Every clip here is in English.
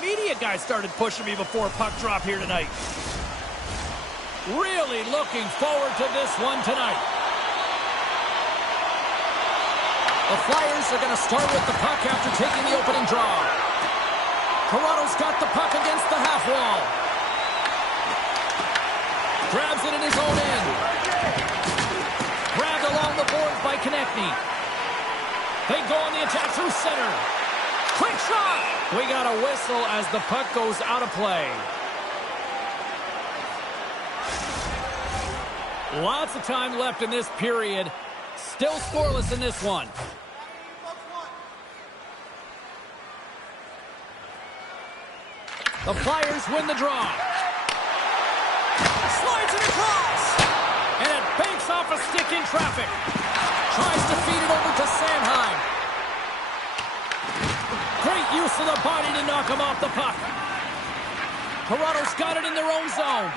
media guy started pushing me before puck drop here tonight. Really looking forward to this one tonight. The Flyers are going to start with the puck after taking the opening draw. Toronto's got the puck against the half wall. Grabs it in his own end. Grabbed along the boards by Konechny. They go on the attack through center. Quick shot! We got a whistle as the puck goes out of play. Lots of time left in this period. Still scoreless in this one. The Flyers win the draw. Slides it across. And it banks off a stick in traffic. Tries to feed it over to Sanheim. Great use of the body to knock him off the puck. Toronto's got it in their own zone.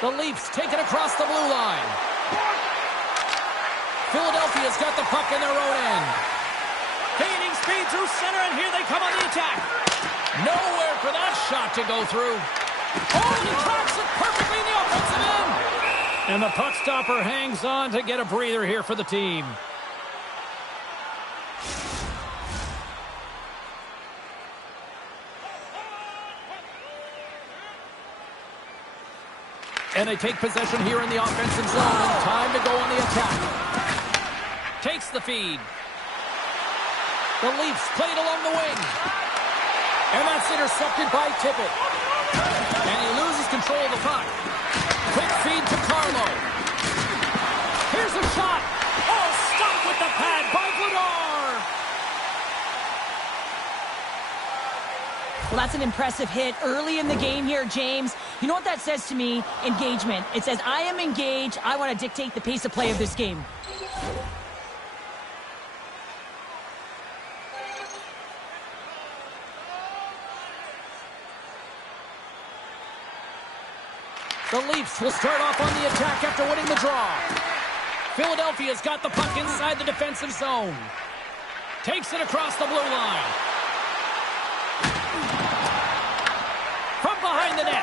The Leafs take it across the blue line. Philadelphia's got the puck in their own end. Gaining speed through center, and here they come on the attack. Nowhere for that shot to go through. Oh, and he tracks it perfectly in the offensive end. And the puck stopper hangs on to get a breather here for the team. And they take possession here in the offensive zone. And time to go on the attack. Takes the feed. The Leafs play it along the wing. And that's intercepted by Tippett. And he loses control of the puck. Quick feed to Carlo. Here's a shot. Oh, stopped with the pad by Vladar. Well, that's an impressive hit early in the game here, James. You know what that says to me? Engagement. It says, I am engaged. I want to dictate the pace of play of this game. The Leafs will start off on the attack after winning the draw. Philadelphia's got the puck inside the defensive zone. Takes it across the blue line. From behind the net.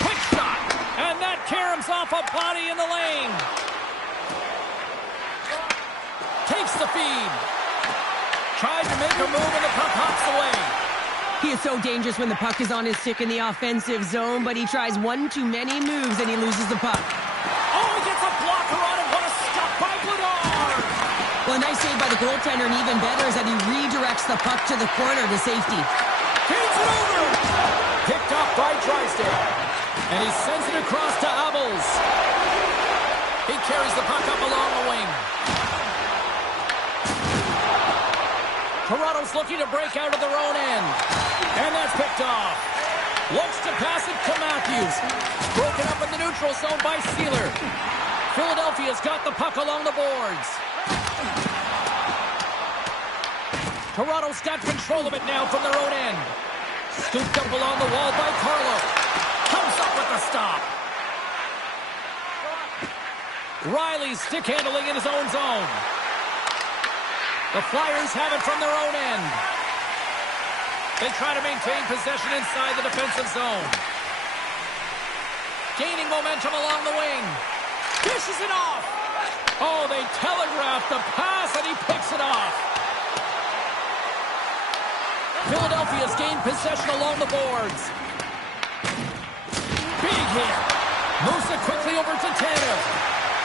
Quick shot. And that caroms off a body in the lane. Takes the feed. Tried to make a move and the puck hops away. He is so dangerous when the puck is on his stick in the offensive zone, but he tries one too many moves and he loses the puck. Oh, he gets a blocker on him. What a stop by Vladar. Well, a nice save by the goaltender, and even better is that he redirects the puck to the corner to safety. Feeds it over. Picked up by Drysdale. And he sends it across to Abels. He carries the puck up along the wing. Toronto's looking to break out of their own end. And that's picked off. Looks to pass it to Matthews. Broken up in the neutral zone by Sealer. Philadelphia's got the puck along the boards. Toronto's got control of it now from their own end. Scooped up along the wall by Carlo. Comes up with the stop. Riley's stick handling in his own zone. The Flyers have it from their own end. They try to maintain possession inside the defensive zone. Gaining momentum along the wing. Dishes it off. Oh, they telegraph the pass, and he picks it off. Philadelphia's gained possession along the boards. Big hit. Moves it quickly over to Tanev.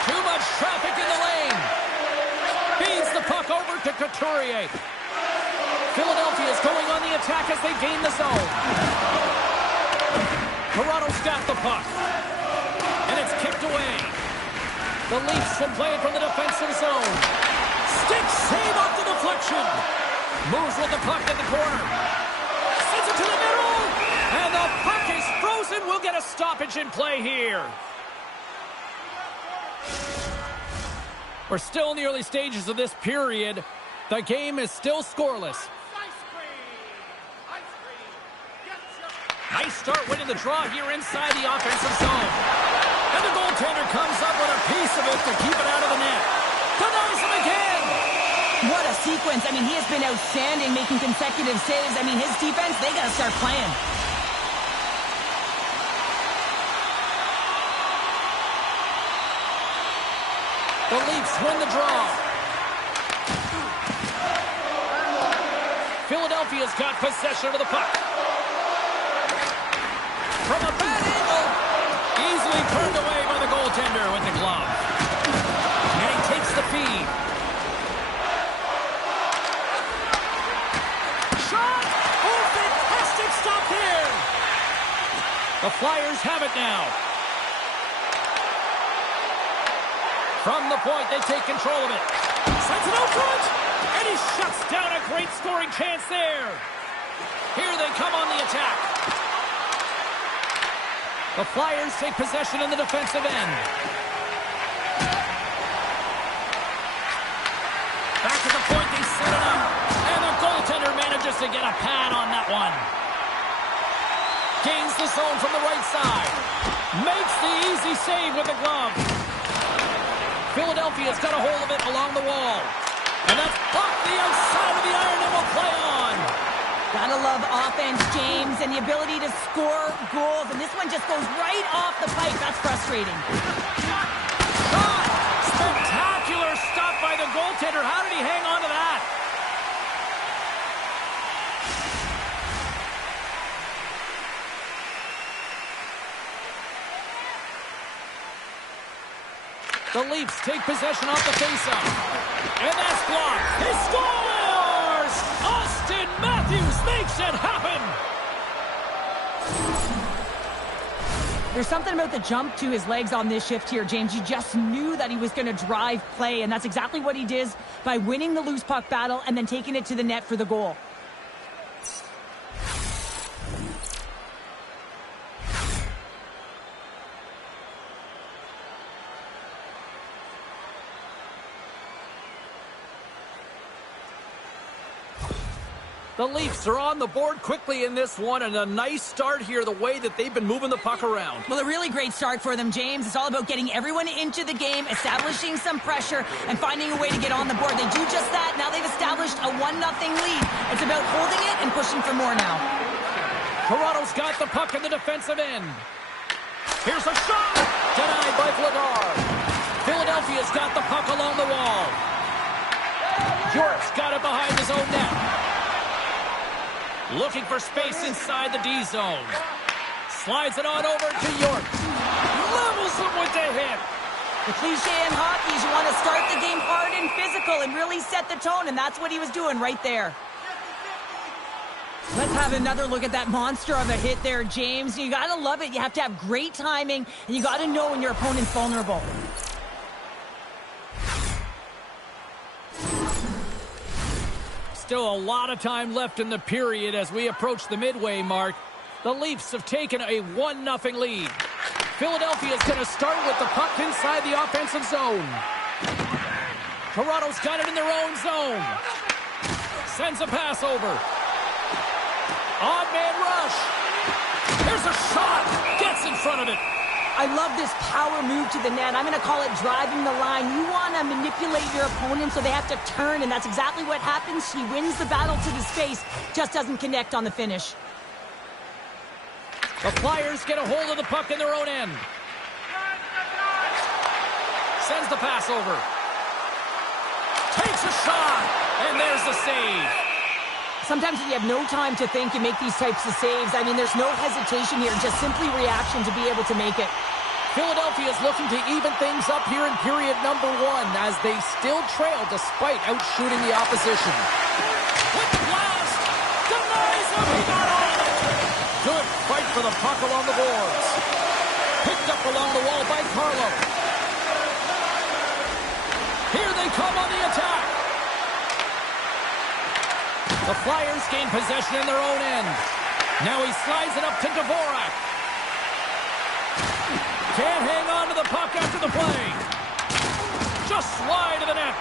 Too much traffic in the lane. Feeds the puck over to Couturier. Philadelphia's going on the attack as they gain the zone. Toronto's got the puck. And it's kicked away. The Leafs will play it from the defensive zone. Stick save off the deflection. Moves with the puck in the corner. Sends it to the middle. And the puck is frozen. We'll get a stoppage in play here. We're still in the early stages of this period. The game is still scoreless. Nice start winning the draw here inside the offensive zone. And the goaltender comes up with a piece of it to keep it out of the net. Denies him again. What a sequence. I mean, he has been outstanding, making consecutive saves. I mean, his defense, they got to start playing. The Leafs win the draw. Philadelphia's got possession of the puck. From a bad angle. Easily turned away by the goaltender with the glove. And he takes the feed. Shot! Oh, fantastic stop here! The Flyers have it now. From the point, they take control of it. Sends it out front! And he shuts down a great scoring chance there. Here they come on the attack. The Flyers take possession in the defensive end. Back to the point, they set it up. And the goaltender manages to get a pad on that one. Gains the zone from the right side. Makes the easy save with the glove. Philadelphia's got a hold of it along the wall. And that's off the outside of the iron and will play on. Gotta love offense, James, and the ability to score goals. And this one just goes right off the pipe. That's frustrating. Shot! Spectacular stop by the goaltender. How did he hang on to that? The Leafs take possession off the faceoff. And that's blocked. He scores! Austin Matthews makes it happen! There's something about the jump to his legs on this shift here, James. You just knew that he was going to drive play, and that's exactly what he did by winning the loose puck battle and then taking it to the net for the goal. The Leafs are on the board quickly in this one, and a nice start here, the way that they've been moving the puck around. Well, a really great start for them, James. It's all about getting everyone into the game, establishing some pressure, and finding a way to get on the board. They do just that. Now they've established a 1-0 lead. It's about holding it and pushing for more now. Toronto's got the puck in the defensive end. Here's a shot! Denied by Vladar. Philadelphia's got the puck along the wall. York's got it behind his own net. Looking for space inside the D zone. Slides it on over to York. Levels him with the hit. The cliche in hockey is you want to start the game hard and physical and really set the tone, and that's what he was doing right there. Let's have another look at that monster of a hit there, James. You got to love it. You have to have great timing, and you got to know when your opponent's vulnerable. Still a lot of time left in the period as we approach the midway mark. The Leafs have taken a 1-0 lead. Philadelphia's going to start with the puck inside the offensive zone. Toronto's got it in their own zone. Sends a pass over. Odd man rush. Here's a shot. Gets in front of it. I love this power move to the net. I'm going to call it driving the line. You want to manipulate your opponent so they have to turn, and that's exactly what happens. He wins the battle to the space, just doesn't connect on the finish. The Flyers get a hold of the puck in their own end. Sends the pass over. Takes a shot, and there's the save. Sometimes when you have no time to think, you make these types of saves. I mean, there's no hesitation here, just simply reaction to be able to make it. Philadelphia is looking to even things up here in period number 1 as they still trail despite outshooting the opposition. With the blast! Denies him! He got on it! Good fight for the puck along the boards. Picked up along the wall by Carlo. Here they come on the attack. The Flyers gain possession in their own end. Now he slides it up to Dvorak. Can't hang on to the puck after the play. Just slide to the net.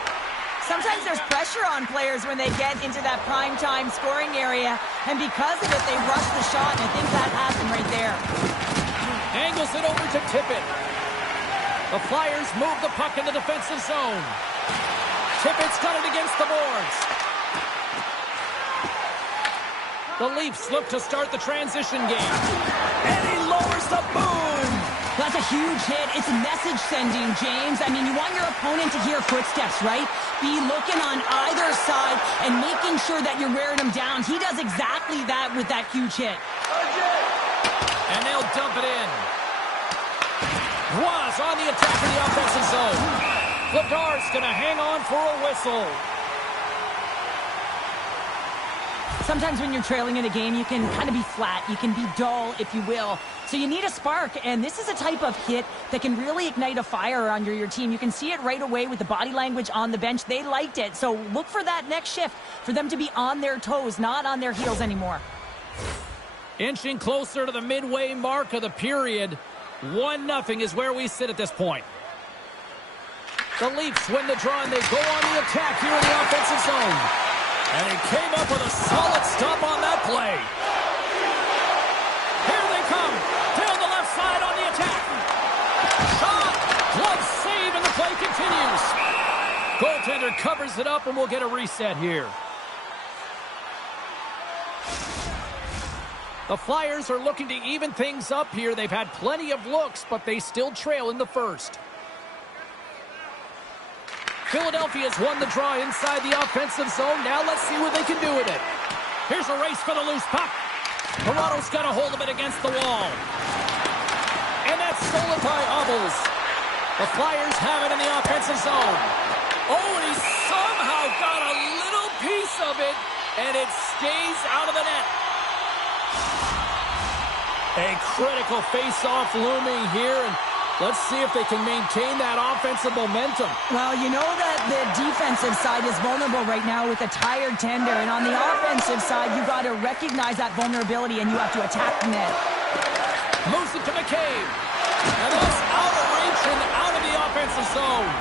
Sometimes there's pressure on players when they get into that prime-time scoring area, and because of it, they rush the shot, and I think that happened right there. Angles it over to Tippett. The Flyers move the puck in the defensive zone. Tippett's got it against the boards. The Leafs look to start the transition game. And he lowers the boom. That's a huge hit. It's message sending, James. I mean, you want your opponent to hear footsteps, right? Be looking on either side and making sure that you're wearing him down. He does exactly that with that huge hit. And they'll dump it in. Was on the attack in the offensive zone. Vladar's going to hang on for a whistle. Sometimes when you're trailing in a game, you can kind of be flat. You can be dull, if you will. So you need a spark, and this is a type of hit that can really ignite a fire under your team. You can see it right away with the body language on the bench. They liked it. So look for that next shift, for them to be on their toes, not on their heels anymore. Inching closer to the midway mark of the period. 1-0 is where we sit at this point. The Leafs win the draw, and they go on the attack here in the offensive zone. And he came up with a solid stop on that play. Here they come. Down the left side on the attack. Shot. Glove save, and the play continues. Goaltender covers it up, and we'll get a reset here. The Flyers are looking to even things up here. They've had plenty of looks, but they still trail in the first. Philadelphia's won the draw inside the offensive zone. Now let's see what they can do with it. Here's a race for the loose puck. Toronto's got a hold of it against the wall. And that's stolen by Obels. The Flyers have it in the offensive zone. Oh, and he somehow got a little piece of it, and it stays out of the net. A critical face-off looming here, and let's see if they can maintain that offensive momentum. Well, you know that the defensive side is vulnerable right now with a tired tender, and on the offensive side, you got to recognize that vulnerability, and you have to attack the net. Moves it to McCabe. And that's out of reach and out of the offensive zone.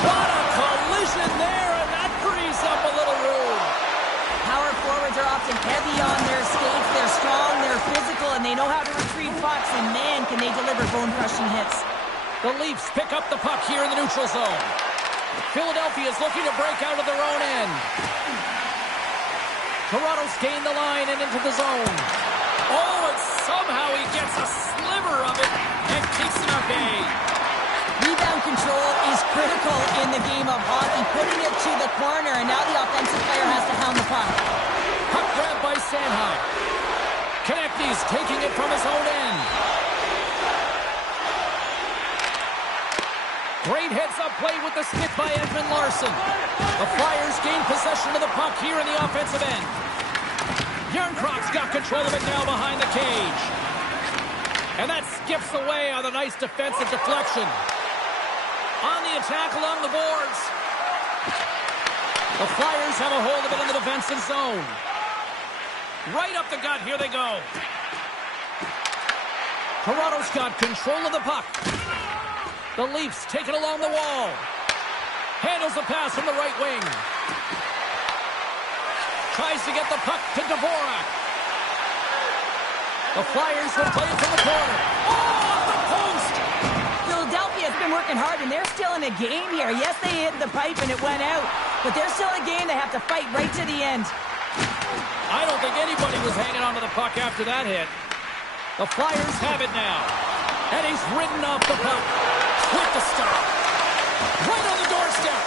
What a collision there, and that frees up a little room. Power forwards are often heavy on their skates. They're strong, they're physical, and they know how to retrieve pucks, and man, can they deliver bone-crushing hits. The Leafs pick up the puck here in the neutral zone. Philadelphia is looking to break out of their own end. Toronto's gained the line and into the zone. Oh, and somehow he gets a sliver of it and keeps it at bay. Rebound control is critical in the game of hockey, putting it to the corner, and now the offensive player has to hound the puck. Puck grab by Sanheim. Konecny's taking it from his own end. Great heads-up play with the stick by Edmund Larson. The Flyers gain possession of the puck here in the offensive end. Järnkrok's got control of it now behind the cage. And that skips away on a nice defensive deflection. On the attack along the boards. The Flyers have a hold of it in the defensive zone. Right up the gut, here they go. Toronto's got control of the puck. The Leafs take it along the wall. Handles the pass from the right wing. Tries to get the puck to Dvorak. The Flyers will play it from the corner. Oh, off the post! Philadelphia's been working hard, and they're still in a game here. Yes, they hit the pipe and it went out, but they're still in a game. They have to fight right to the end. I don't think anybody was hanging onto the puck after that hit. The Flyers have it now. And he's ridden off the puck. With the stop. Right on the doorstep.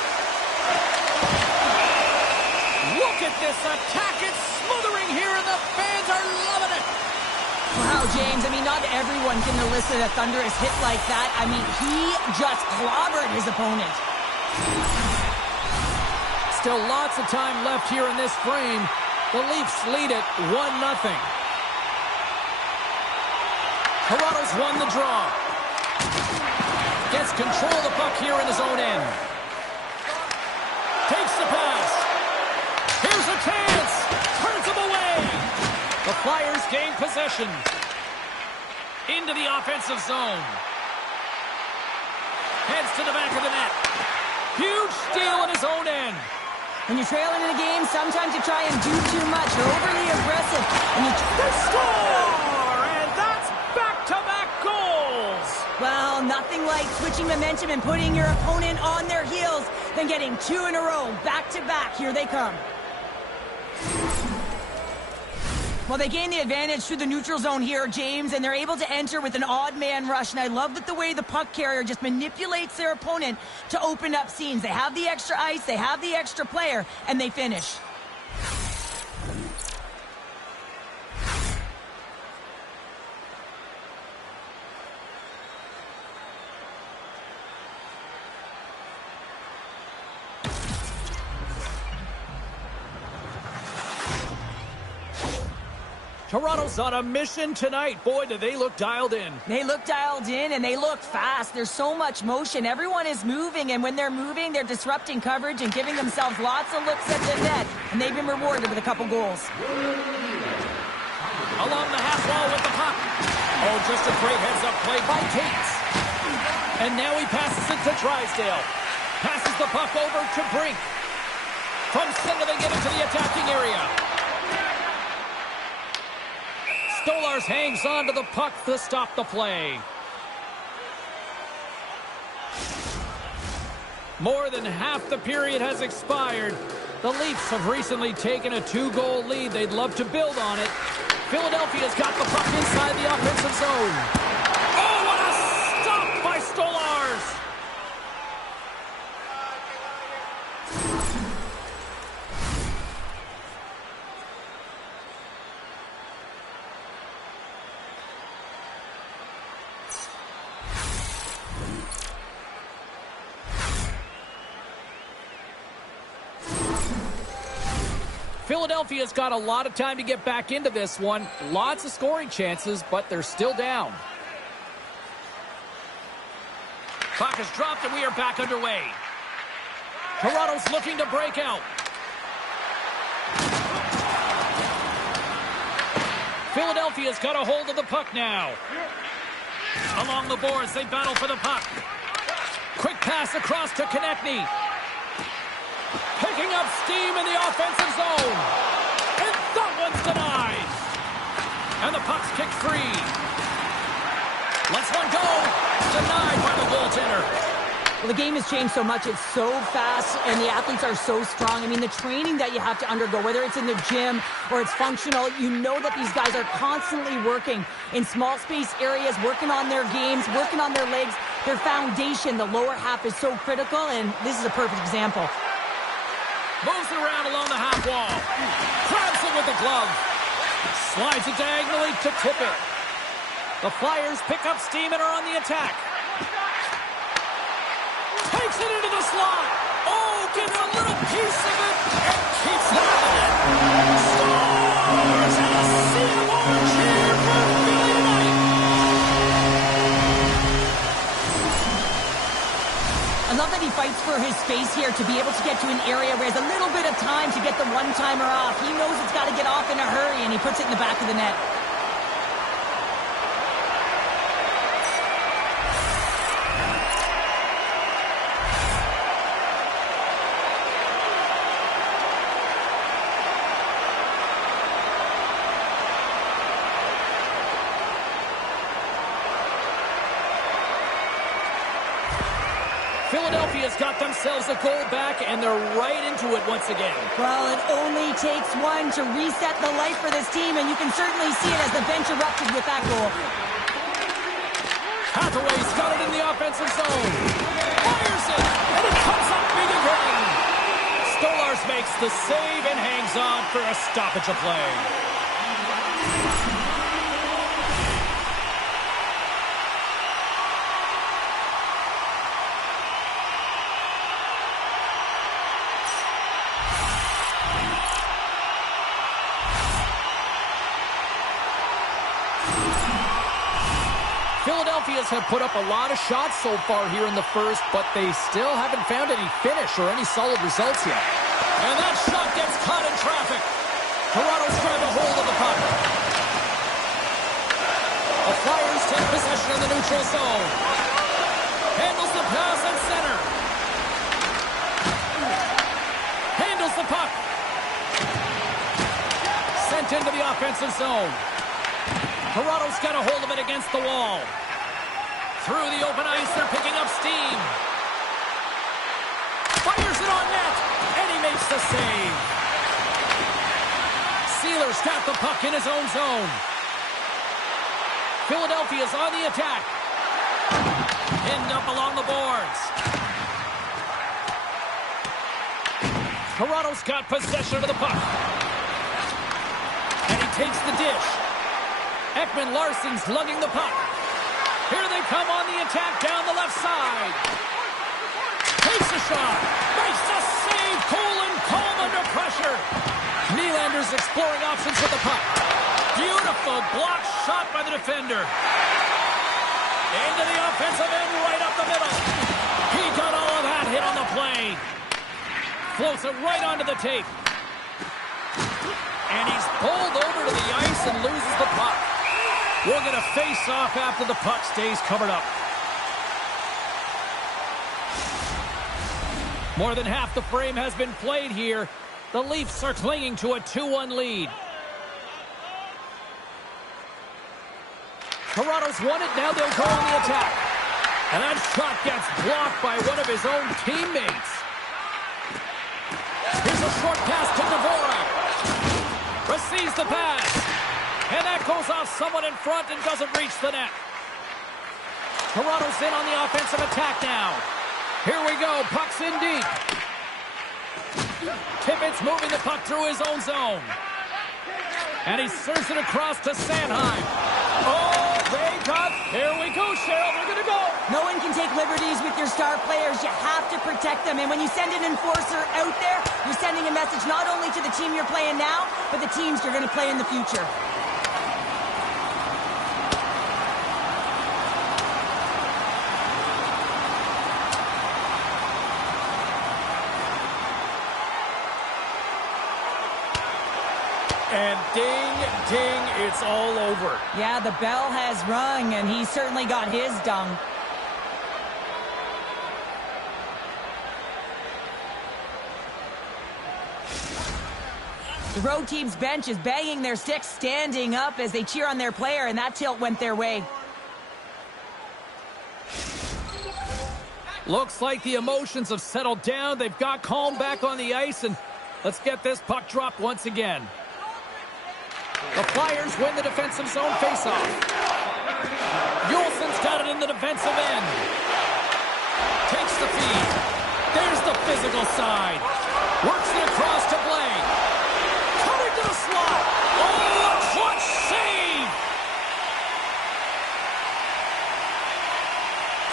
Look at this attack. It's smothering here, and the fans are loving it. Wow, James, I mean, not everyone can elicit a thunderous hit like that. I mean, he just clobbered his opponent. Still lots of time left here in this frame. The Leafs lead it 1-0. Toronto's won the draw. Gets control of the puck here in his own end. Takes the pass. Here's a chance. Turns him away. The Flyers gain possession. Into the offensive zone. Heads to the back of the net. Huge steal in his own end. When you're trailing in a game, sometimes you try and do too much. You're overly aggressive. And you score! And that's back-to-back goals! Well, nothing like switching momentum and putting your opponent on their heels. then getting 2 in a row, back-to-back. Here they come. Well, they gain the advantage through the neutral zone here, James, and they're able to enter with an odd man rush. And I love that the way the puck carrier just manipulates their opponent to open up scenes. They have the extra ice, they have the extra player, and they finish. Toronto's on a mission tonight. Boy, do they look dialed in. They look dialed in, and they look fast. There's so much motion. Everyone is moving, and when they're moving, they're disrupting coverage and giving themselves lots of looks at the net, and they've been rewarded with a couple goals. Along the half wall with the puck. Oh, just a great heads-up play by Cates. And now he passes it to Drysdale. Passes the puck over to Brink. From center, they get into the attacking area. Stolarz hangs on to the puck to stop the play. More than half the period has expired. The Leafs have recently taken a 2-goal lead. They'd love to build on it. Philadelphia's got the puck inside the offensive zone. Oh, what a stop by Stolarz! Philadelphia's got a lot of time to get back into this one. Lots of scoring chances, but they're still down. Puck is dropped, and we are back underway. Toronto's looking to break out. Philadelphia's got a hold of the puck now. Along the boards, they battle for the puck. Quick pass across to Konechny. Picking up steam in the offensive zone. And that one's denied. And the puck's kicked free. Lets one go. Denied by the goaltender. Well, the game has changed so much. It's so fast, and the athletes are so strong. I mean, the training that you have to undergo, whether it's in the gym or it's functional, you know that these guys are constantly working in small space areas, working on their games, working on their legs. Their foundation, the lower half, is so critical, and this is a perfect example. Moves it around along the half wall. Grabs it with the glove. Slides it diagonally to tip it. The Flyers pick up steam and are on the attack. Takes it into the slot. Oh, gets a little piece of it and keeps it out of it. Scores! And a sea of orange here for Philly tonight. I love that he fights for his space here to be able to get to an area where he has a little bit of time to get the one-timer off. He knows it's got to get off in a hurry, and he puts it in the back of the net. Philadelphia's got themselves a goal back, and they're right into it once again. Well, it only takes one to reset the life for this team, and you can certainly see it as the bench erupted with that goal. Hathaway's got it in the offensive zone. Fires it, and it comes up big again. Stolarz makes the save and hangs on for a stoppage of play. Philadelphia's have put up a lot of shots so far here in the first, but they still haven't found any finish or any solid results yet. And that shot gets caught in traffic. Toronto's grabbed a hold of the puck. The Flyers take possession in the neutral zone. Handles the pass at center. Handles the puck. Sent into the offensive zone. Toronto's got a hold of it against the wall. Through the open ice, they're picking up steam. Fires it on net. And he makes the save. Sealer's got the puck in his own zone. Philadelphia's on the attack. Pinned up along the boards. Toronto's got possession of the puck. And he takes the dish. Ekman-Larsson's lugging the puck. Here they come on the attack down the left side. Takes a shot. Makes the save. Cole under pressure. Nylander's exploring options with the puck. Beautiful block shot by the defender. Into the offensive end, right up the middle. He got all of that hit on the play. Floats it right onto the tape. And he's pulled over to the ice and loses the puck. We'll get a face-off after the puck stays covered up. More than half the frame has been played here. The Leafs are clinging to a 2-1 lead. Toronto's won it, now they'll go on the attack. And that shot gets blocked by one of his own teammates. Here's a short pass to Dvorak. Receives the pass. And that goes off someone in front and doesn't reach the net. Toronto's in on the offensive attack now. Here we go, puck's in deep. Tippett's moving the puck through his own zone. And he serves it across to Sanheim. Oh, there we go, Cheryl, they're going to go. No one can take liberties with your star players. You have to protect them. And when you send an enforcer out there, you're sending a message not only to the team you're playing now, but the teams you're going to play in the future. And ding, ding, it's all over. Yeah, the bell has rung, and he certainly got his dung. The road team's bench is banging their sticks, standing up as they cheer on their player, and that tilt went their way. Looks like the emotions have settled down. They've got calm back on the ice, and let's get this puck dropped once again. The Flyers win the defensive zone faceoff. Julesen's got it in the defensive end. Takes the feed. There's the physical side. Works it across to Blake. Coming to the slot. Oh, a clutch save!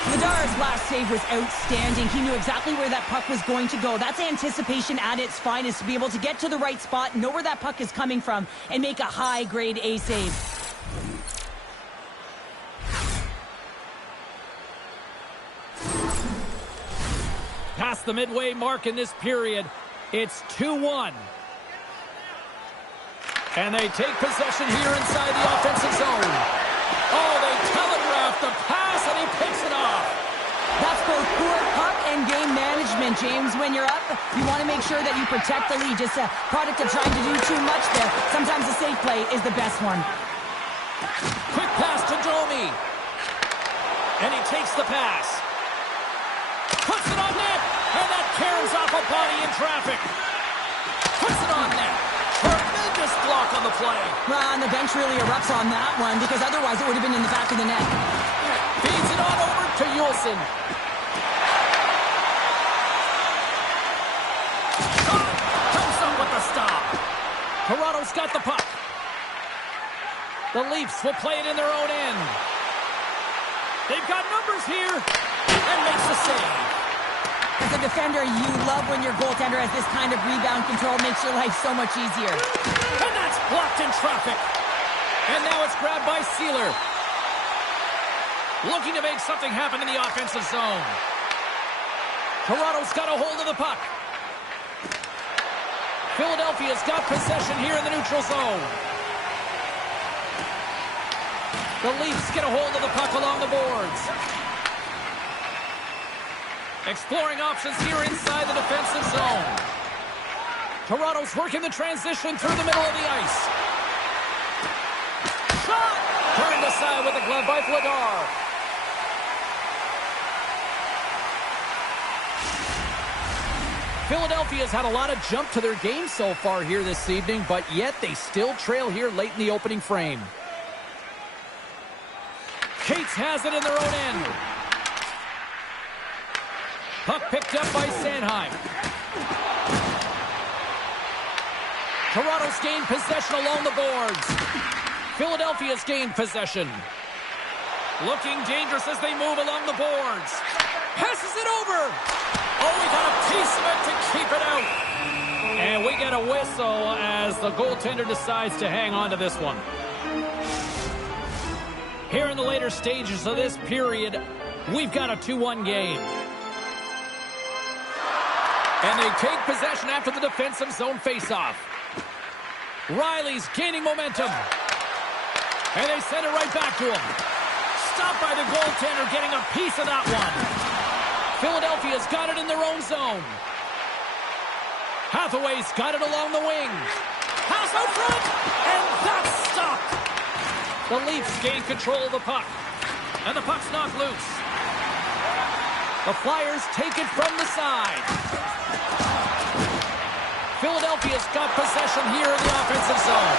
Vladar's last save was outstanding. He knew exactly where that puck was going to go. That's anticipation at its finest, to be able to get to the right spot, know where that puck is coming from, and make a high-grade A save. Past the midway mark in this period, it's 2-1. And they take possession here inside the offensive zone. Oh, they telegraph the pass, and he picks it off. That's both poor puck and game management, James. When you're up, you want to make sure that you protect the lead. Just a product of trying to do too much there. Sometimes a safe play is the best one. Quick pass to Domi. And he takes the pass. Puts it on net. And that carries off a body in traffic. Puts it on net. Tremendous block on the play. Well, and the bench really erupts on that one, because otherwise it would have been in the back of the net. Feeds it on over to Juulsen. Comes up with the stop. Toronto's got the puck. The Leafs will play it in their own end. They've got numbers here. And makes the save. As a defender, you love when your goaltender has this kind of rebound control. Makes your life so much easier. And that's blocked in traffic. And now it's grabbed by Sealer. Looking to make something happen in the offensive zone. Toronto's got a hold of the puck. Philadelphia's got possession here in the neutral zone. The Leafs get a hold of the puck along the boards. Exploring options here inside the defensive zone. Toronto's working the transition through the middle of the ice. Shot! Turned aside with the glove by Vladar. Philadelphia's had a lot of jump to their game so far here this evening, but yet they still trail here late in the opening frame. Cates has it in their own end. Puck picked up by Sanheim. Toronto's gained possession along the boards. Philadelphia's gained possession. Looking dangerous as they move along the boards. Passes it over. Oh, we got a piece of it to keep it out. And we get a whistle as the goaltender decides to hang on to this one. Here in the later stages of this period, we've got a 2-1 game. And they take possession after the defensive zone faceoff. Riley's gaining momentum. And they send it right back to him. Stopped by the goaltender, getting a piece of that one. Philadelphia's got it in their own zone. Hathaway's got it along the wing. Pass out front, and that's stopped. The Leafs gain control of the puck, and the puck's knocked loose. The Flyers take it from the side. Philadelphia's got possession here in the offensive zone.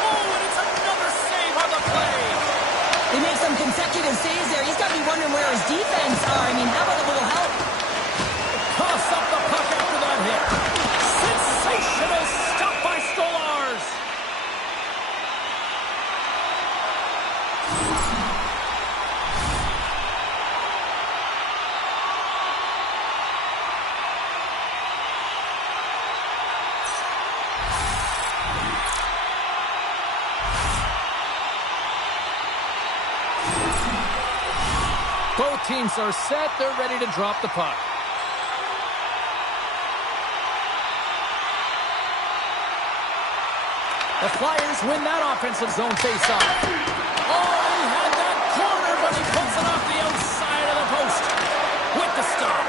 Oh, and it's another save on the play. They make some consecutive saves there. He's got to be wondering where his defense are. I mean, how about a little help? Toss up the puck after that hit. Sensational stop by Stolarz. Both teams are set. They're ready to drop the puck. The Flyers win that offensive zone faceoff. Oh, he had that corner, but he puts it off the outside of the post with the stop.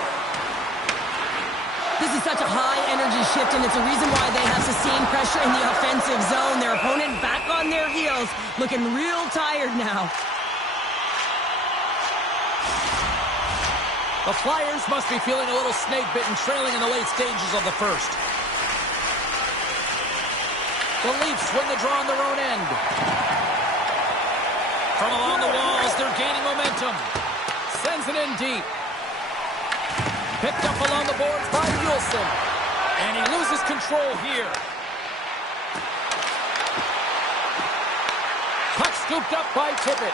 This is such a high-energy shift, and it's a reason why they have sustained pressure in the offensive zone. Their opponent back on their heels, looking real tired now. The Flyers must be feeling a little snake-bitten, trailing in the late stages of the first. The Leafs win the draw on their own end. From along the walls, they're gaining momentum. Sends it in deep. Picked up along the boards by Wilson. And he loses control here. Puck scooped up by Tippett.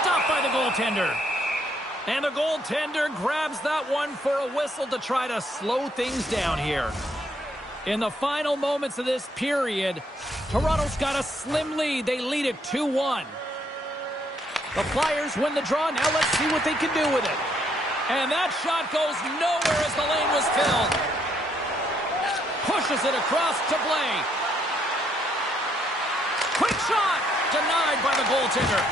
Stopped by the goaltender. And the goaltender grabs that one for a whistle to try to slow things down here. In the final moments of this period, Toronto's got a slim lead. They lead it 2-1. The Flyers win the draw. Now let's see what they can do with it. And that shot goes nowhere as the lane was filled. Pushes it across to Blais. Quick shot! Denied by the goaltender.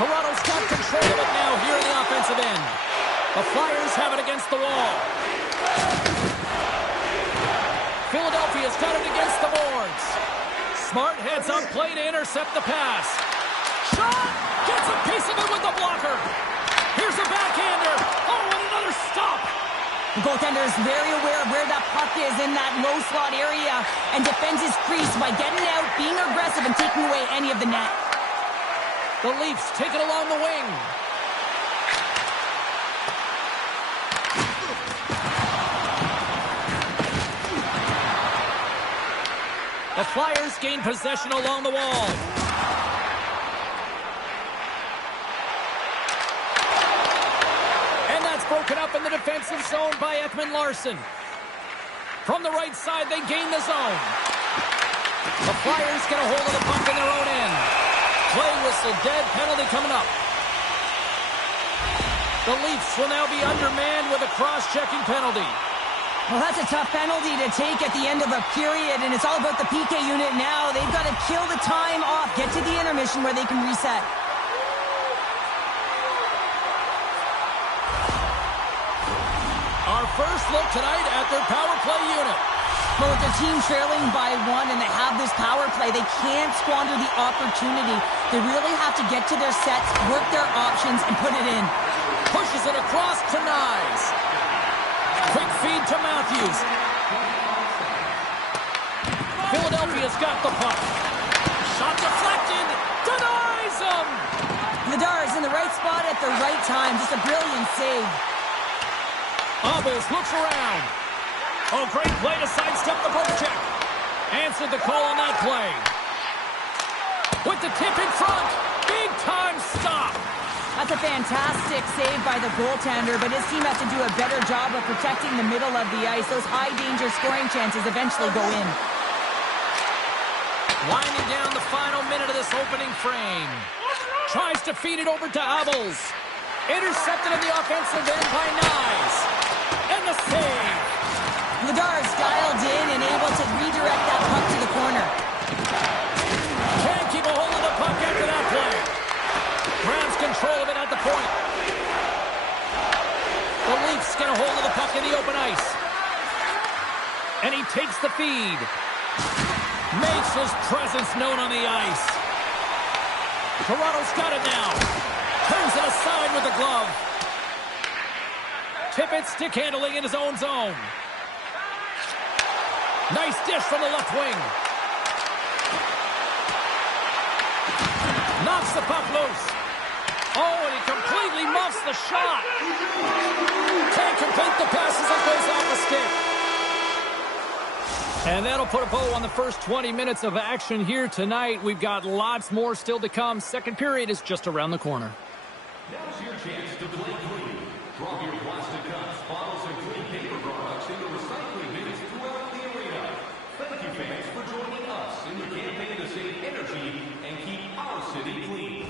Toronto's got control of it now here in the offensive end. The Flyers have it against the wall. Philadelphia's got it against the boards. Smart heads up play to intercept the pass. Shot! Gets a piece of it with the blocker. Here's a backhander. Oh, and another stop. The goaltender is very aware of where that puck is in that low slot area and defends his crease by getting out, being aggressive, and taking away any of the net. The Leafs take it along the wing. The Flyers gain possession along the wall. And that's broken up in the defensive zone by Ekman-Larsson. From the right side, they gain the zone. The Flyers get a hold of the puck in their own end. Play whistle, dead, penalty coming up. The Leafs will now be undermanned with a cross-checking penalty. Well, that's a tough penalty to take at the end of a period, and it's all about the PK unit now. They've got to kill the time off, get to the intermission where they can reset. Our first look tonight at their power play unit. Well, with their team trailing by one and they have this power play, they can't squander the opportunity. They really have to get to their sets, work their options, and put it in. Pushes it across to Nyes. to Matthews. Philadelphia's got the puck. Shot deflected. Denies him. Vladar is in the right spot at the right time. Just a brilliant save. Abels looks around. Oh, great play to sidestep the poke check. Answered the call on that play. With the tip in front. Big time stop. That's a fantastic save by the goaltender, but his team has to do a better job of protecting the middle of the ice. Those high-danger scoring chances eventually go in. Winding down the final minute of this opening frame. Tries to feed it over to Abels. Intercepted in the offensive end by Knies. And the save. Vladar is dialed in and able to redirect that puck to the corner. Can't keep a hold of the puck after that play. Grabs control of it at the point. The Leafs get a hold of the puck in the open ice. And he takes the feed. Makes his presence known on the ice. Toronto's got it now. Turns it aside with the glove. Tippett stick handling in his own zone. Nice dish from the left wing. Knocks the puck loose. Oh, and he completely muffs the shot. Can't complete the pass as it goes off the stick. And that'll put a bow on the first 20 minutes of action here tonight. We've got lots more still to come. Second period is just around the corner. Now's your chance to play clean. Drop your plastic cups, bottles, and clean paper products into recycling bins throughout the arena. Thank you, fans, for joining us in the campaign to save energy and keep our city clean.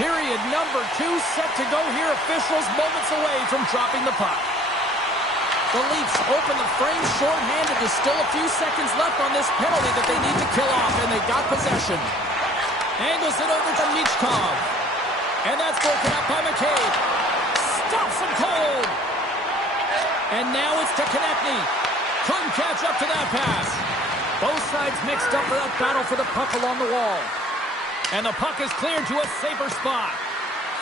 Period number 2 set to go here. Officials moments away from dropping the puck. The Leafs open the frame shorthanded. There's still a few seconds left on this penalty that they need to kill off, and they got possession. Angles it over to Michkov. And that's broken up by McCabe. Stops him cold. And now it's to Konechny. Couldn't catch up to that pass. Both sides mixed up for that battle for the puck along the wall. And the puck is cleared to a safer spot.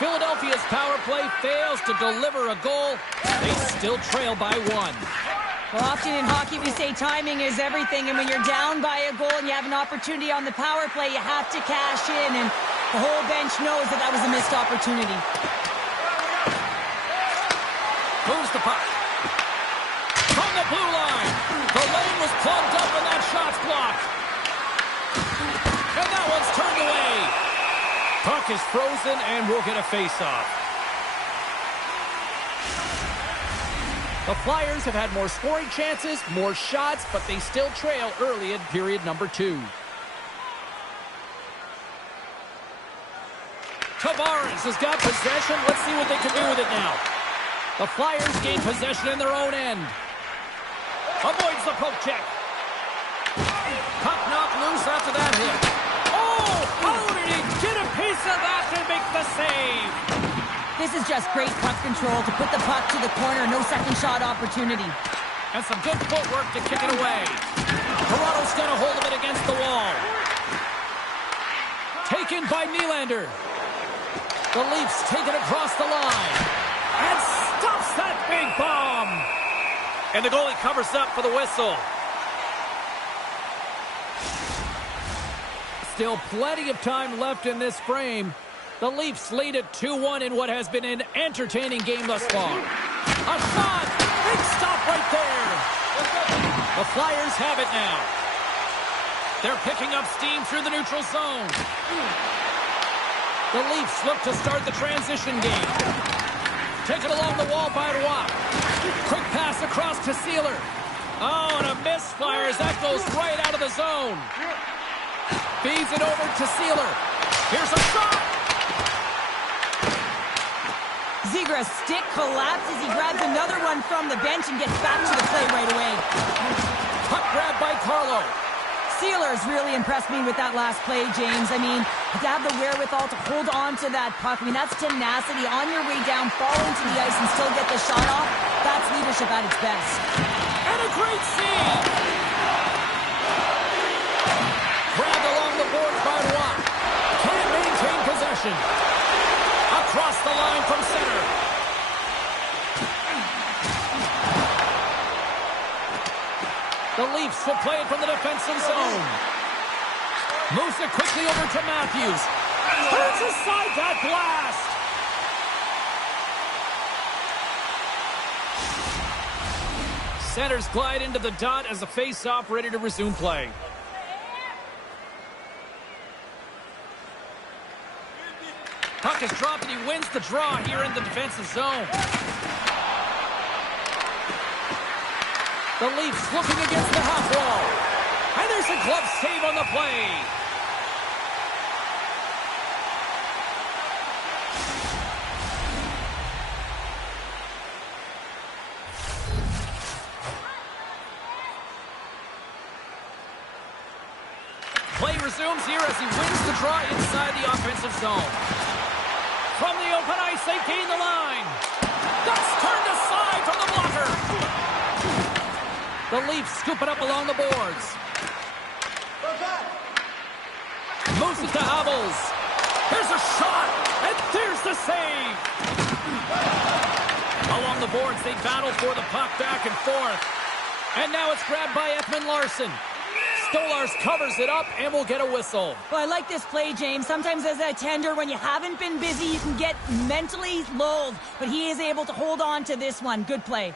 Philadelphia's power play fails to deliver a goal. They still trail by 1. Well, often in hockey we say timing is everything, and when you're down by a goal and you have an opportunity on the power play, you have to cash in, and the whole bench knows that that was a missed opportunity. Moves the puck. From the blue line. The lane was plugged up and that shot's blocked. And that one's turned away. Puck is frozen and we'll get a face-off. The Flyers have had more scoring chances, more shots, but they still trail early in period number 2. Tavares has got possession. Let's see what they can do with it now. The Flyers gain possession in their own end. Avoids the poke check. Puck knocked loose after that hit. Oh, how did he get a piece of that and make the save? This is just great puck control to put the puck to the corner. No second shot opportunity. And some good footwork to kick it away. Toronto's got a hold of it against the wall. Taken by Nylander. The Leafs take it across the line. And stops that big bomb. And the goalie covers up for the whistle. Still plenty of time left in this frame. The Leafs lead at 2-1 in what has been an entertaining game thus far. A shot! Big stop right there! The Flyers have it now. They're picking up steam through the neutral zone. The Leafs look to start the transition game. Taken along the wall by Roy. Quick pass across to Sealer. Oh, and a misfire as that goes right out of the zone. Feeds it over to Sealer. Here's a shot! Zegras' stick collapses. He grabs another one from the bench and gets back to the play right away. Puck grab by Carlo. Sealer's really impressed me with that last play, James. I mean, to have the wherewithal to hold on to that puck, I mean, that's tenacity. On your way down, fall into the ice and still get the shot off. That's leadership at its best. And a great save! Grabbed along the boards by Roy. Can't maintain possession. Across the line from center. The Leafs will play it from the defensive zone. Moves it quickly over to Matthews. Turns aside that blast. Centers glide into the dot as the face-off ready to resume play. Puck is dropped and he wins the draw here in the defensive zone. The Leafs looking against the half wall. And there's a glove save on the play. Play resumes here as he wins the draw inside the offensive zone. From the open ice, they gain the line. That's turned aside from the blocker. The Leafs scoop it up along the boards. Moves it to Havels. Here's a shot, and there's the save. Along the boards, they battle for the puck back and forth. And now it's grabbed by Ekman Larsson. Stolarz covers it up and will get a whistle. Well, I like this play, James. Sometimes as a tender, when you haven't been busy, you can get mentally lulled. But he is able to hold on to this one. Good play.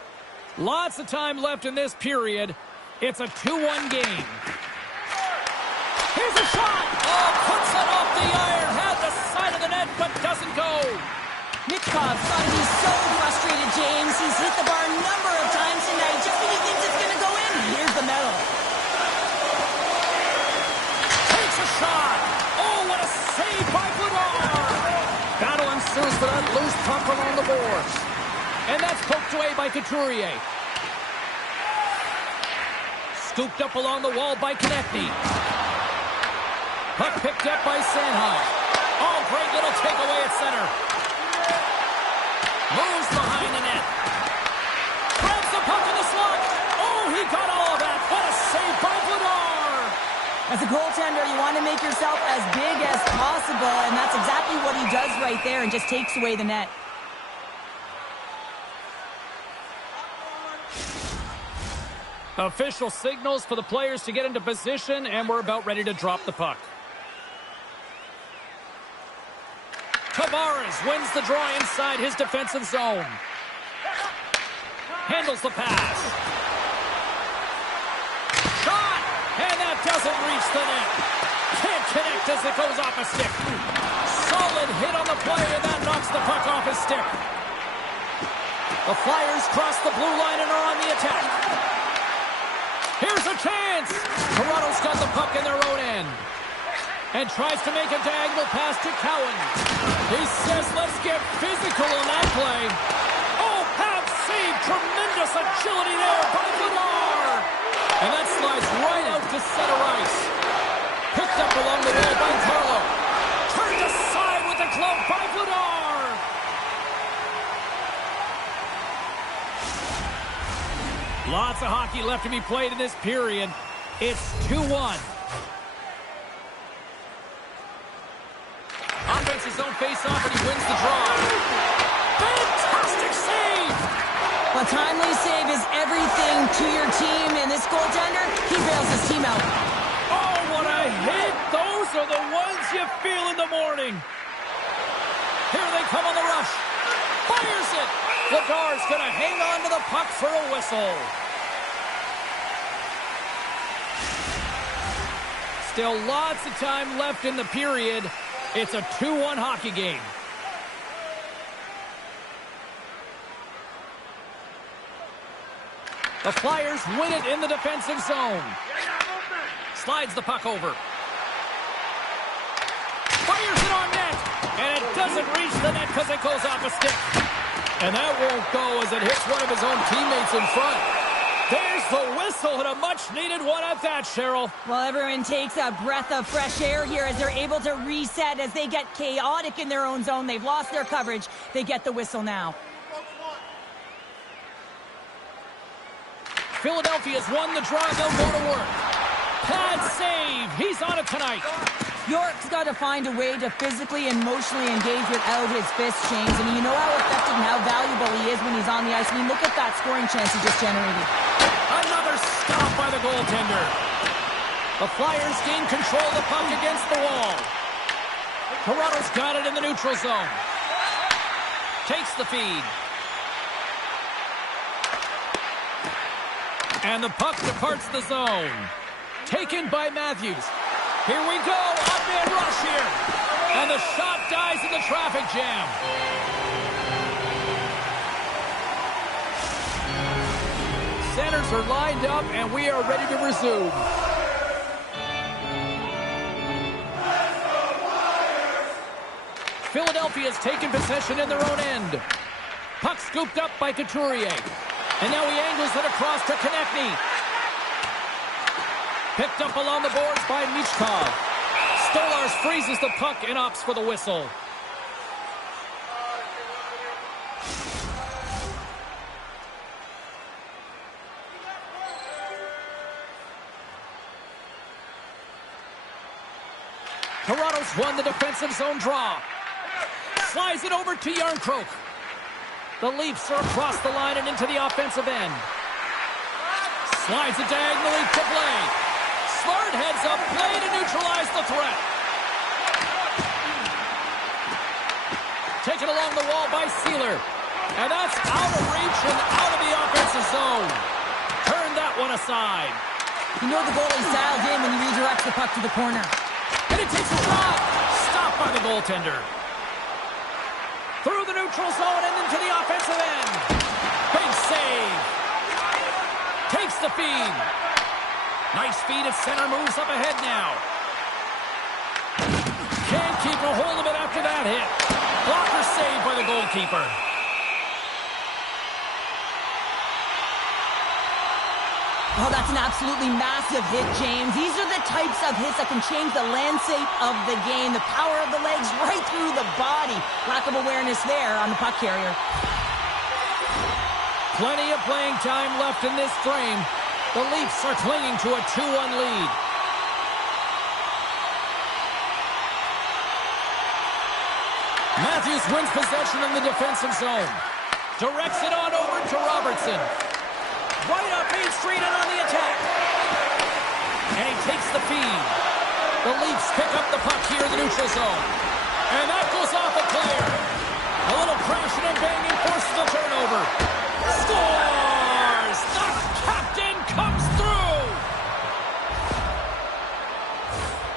Lots of time left in this period. It's a 2-1 game. Here's a shot! Oh, puts it off the iron. Had the side of the net, but doesn't go. Michkov's got to be so frustrated, James. He's hit the bar a number of times tonight just when he thinks it's going to go in. Here's the medal. Takes a shot. Oh, what a save by Goodar. pursues for that loose puck along the boards. And that's poked away by Couturier. Scooped up along the wall by Konechny. Puck picked up by Sanheim. Oh, great little takeaway at center. Moves behind the net. Grabs the puck in the slot. Oh, he got all of that. What a save by Vladar. As a goaltender, you want to make yourself as big as possible, and that's exactly what he does right there and just takes away the net. Official signals for the players to get into position, and we're about ready to drop the puck. Tavares wins the draw inside his defensive zone. Handles the pass. Shot! And that doesn't reach the net. Can't connect as it goes off a stick. Solid hit on the play, and that knocks the puck off his stick. The Flyers cross the blue line and are on the attack. Here's a chance! Toronto's got the puck in their own end. And tries to make a diagonal pass to Cowan. He says, let's get physical on that play. Oh, half save! Tremendous agility there by Vladar! And that slides right out to center ice. Picked up along the wall by Carlo. Turned aside with the glove by Vladar! Lots of hockey left to be played in this period. It's 2-1. Offense's own face-off, and he wins the draw. Fantastic save! A timely save is everything to your team, and this goaltender, he bails his team out. Oh, what a hit! Those are the ones you feel in the morning. Here they come on the rush. Fires it! Vladar's going to hang on to the puck for a whistle. Still lots of time left in the period. It's a 2-1 hockey game. The Flyers win it in the defensive zone. Slides the puck over. Fires it on net. And it doesn't reach the net because it goes off a stick. And that won't go as it hits one of his own teammates in front. There's the whistle, and a much-needed one at that, Cheryl. Well, everyone takes a breath of fresh air here as they're able to reset as they get chaotic in their own zone. They've lost their coverage. They get the whistle now. Philadelphia's won the draw. They'll go to work. Pad save. He's on it tonight. York's got to find a way to physically and emotionally engage without his fist, James. I mean, you know how effective and how valuable he is when he's on the ice. I mean, look at that scoring chance he just generated. Another stop by the goaltender. The Flyers gain control of the puck against the wall. Toronto's got it in the neutral zone. Takes the feed. And the puck departs the zone. Taken by Matthews. Here we go. Up-man rush here. And the shot dies in the traffic jam. Centers are lined up, and we are ready to resume. Philadelphia's taken possession in their own end. Puck scooped up by Couturier. And now he angles it across to Konechny. Picked up along the boards by Michkov. Stolarz freezes the puck and opts for the whistle. Toronto's won the defensive zone draw. Slides it over to Järnkrok. The Leafs are across the line and into the offensive end. Slides it diagonally to Blais. Smart heads up play to neutralize the threat. Taken along the wall by Sealer. And that's out of reach and out of the offensive zone. Turn that one aside. You know the goalie's dialed in when he redirects the puck to the corner. And it takes a shot. Stopped by the goaltender. Through the neutral zone and into the offensive end. Big save. Takes the feed. Nice feed at center. Moves up ahead now. Can't keep a hold of it after that hit. Blocker save goalkeeper. Oh, that's an absolutely massive hit, James. These are the types of hits that can change the landscape of the game. The power of the legs right through the body. Lack of awareness there on the puck carrier. Plenty of playing time left in this frame. The Leafs are clinging to a 2-1 lead. Matthews wins possession in the defensive zone. Directs it on over to Robertson. Right up Main Street and on the attack. And he takes the feed. The Leafs pick up the puck here in the neutral zone. And that goes off a player. A little crashing and banging forces the turnover. Scores! The captain comes through!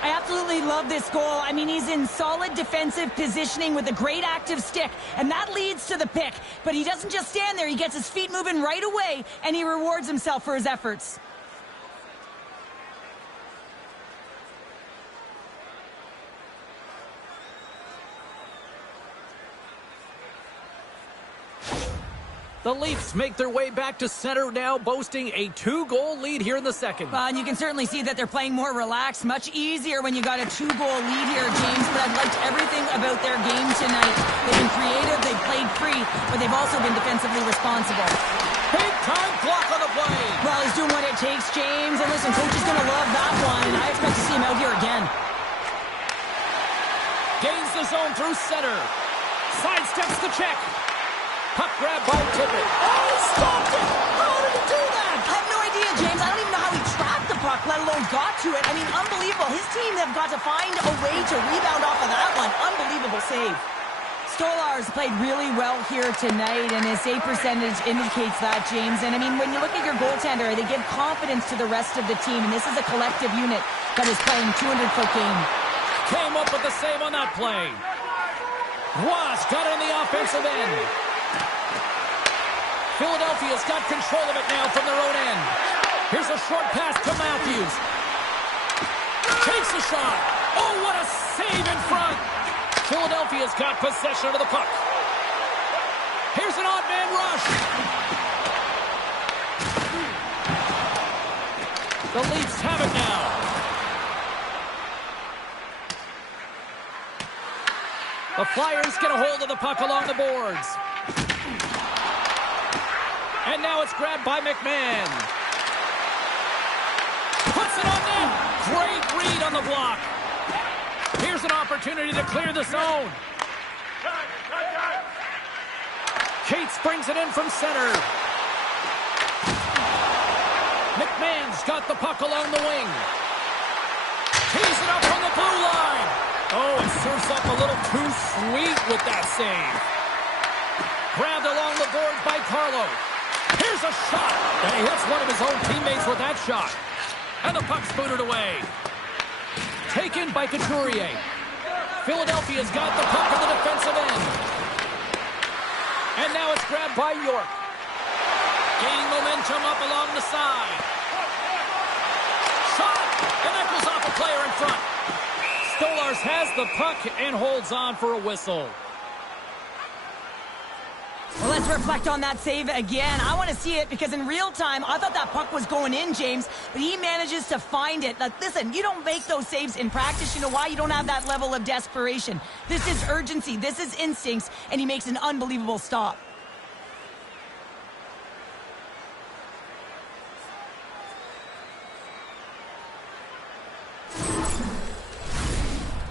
I absolutely love this goal. I mean, he's in solid defensive positioning with a great active stick, and that leads to the pick. But he doesn't just stand there. He gets his feet moving right away, and he rewards himself for his efforts. The Leafs make their way back to center now, boasting a 2-goal lead here in the second. And you can certainly see that they're playing more relaxed, much easier when you got a 2-goal lead here, James. But I've liked everything about their game tonight. They've been creative, they've played free, but they've also been defensively responsible. Big-time block on the play. Well, he's doing what it takes, James. And listen, coach is going to love that one, and I expect to see him out here again. Gains the zone through center. Sidesteps the check. Puck grab by Tippett. Oh, he stopped it! How did he do that? I have no idea, James. I don't even know how he tracked the puck, let alone got to it. I mean, unbelievable. His team have got to find a way to rebound off of that one. Unbelievable save. Stolarz played really well here tonight, and his save percentage indicates that, James. And, I mean, when you look at your goaltender, they give confidence to the rest of the team, and this is a collective unit that is playing 200-foot game. Came up with the save on that play. Ross got it on the offensive end. Philadelphia's got control of it now from their own end. Here's a short pass to Matthews. Takes a shot. Oh, what a save in front. Philadelphia's got possession of the puck. Here's an odd man rush. The Leafs have it now. The Flyers get a hold of the puck along the boards. And now it's grabbed by McMahon. Puts it on net. Great read on the block. Here's an opportunity to clear the zone. Cates brings it in from center. McMahon's got the puck along the wing. Tees it up on the blue line. Oh, it serves up a little too sweet with that save. Grabbed along the boards by Carlo. Here's a shot, and he hits one of his own teammates with that shot. And the puck's booted away. Taken by Couturier. Philadelphia's got the puck in the defensive end. And now it's grabbed by York. Gaining momentum up along the side. Shot, and that goes off a player in front. Stolarz has the puck and holds on for a whistle. Well, let's reflect on that save again. I want to see it because in real time, I thought that puck was going in, James, but he manages to find it. Like, listen, you don't make those saves in practice. You know why? You don't have that level of desperation. This is urgency. This is instincts, and he makes an unbelievable stop.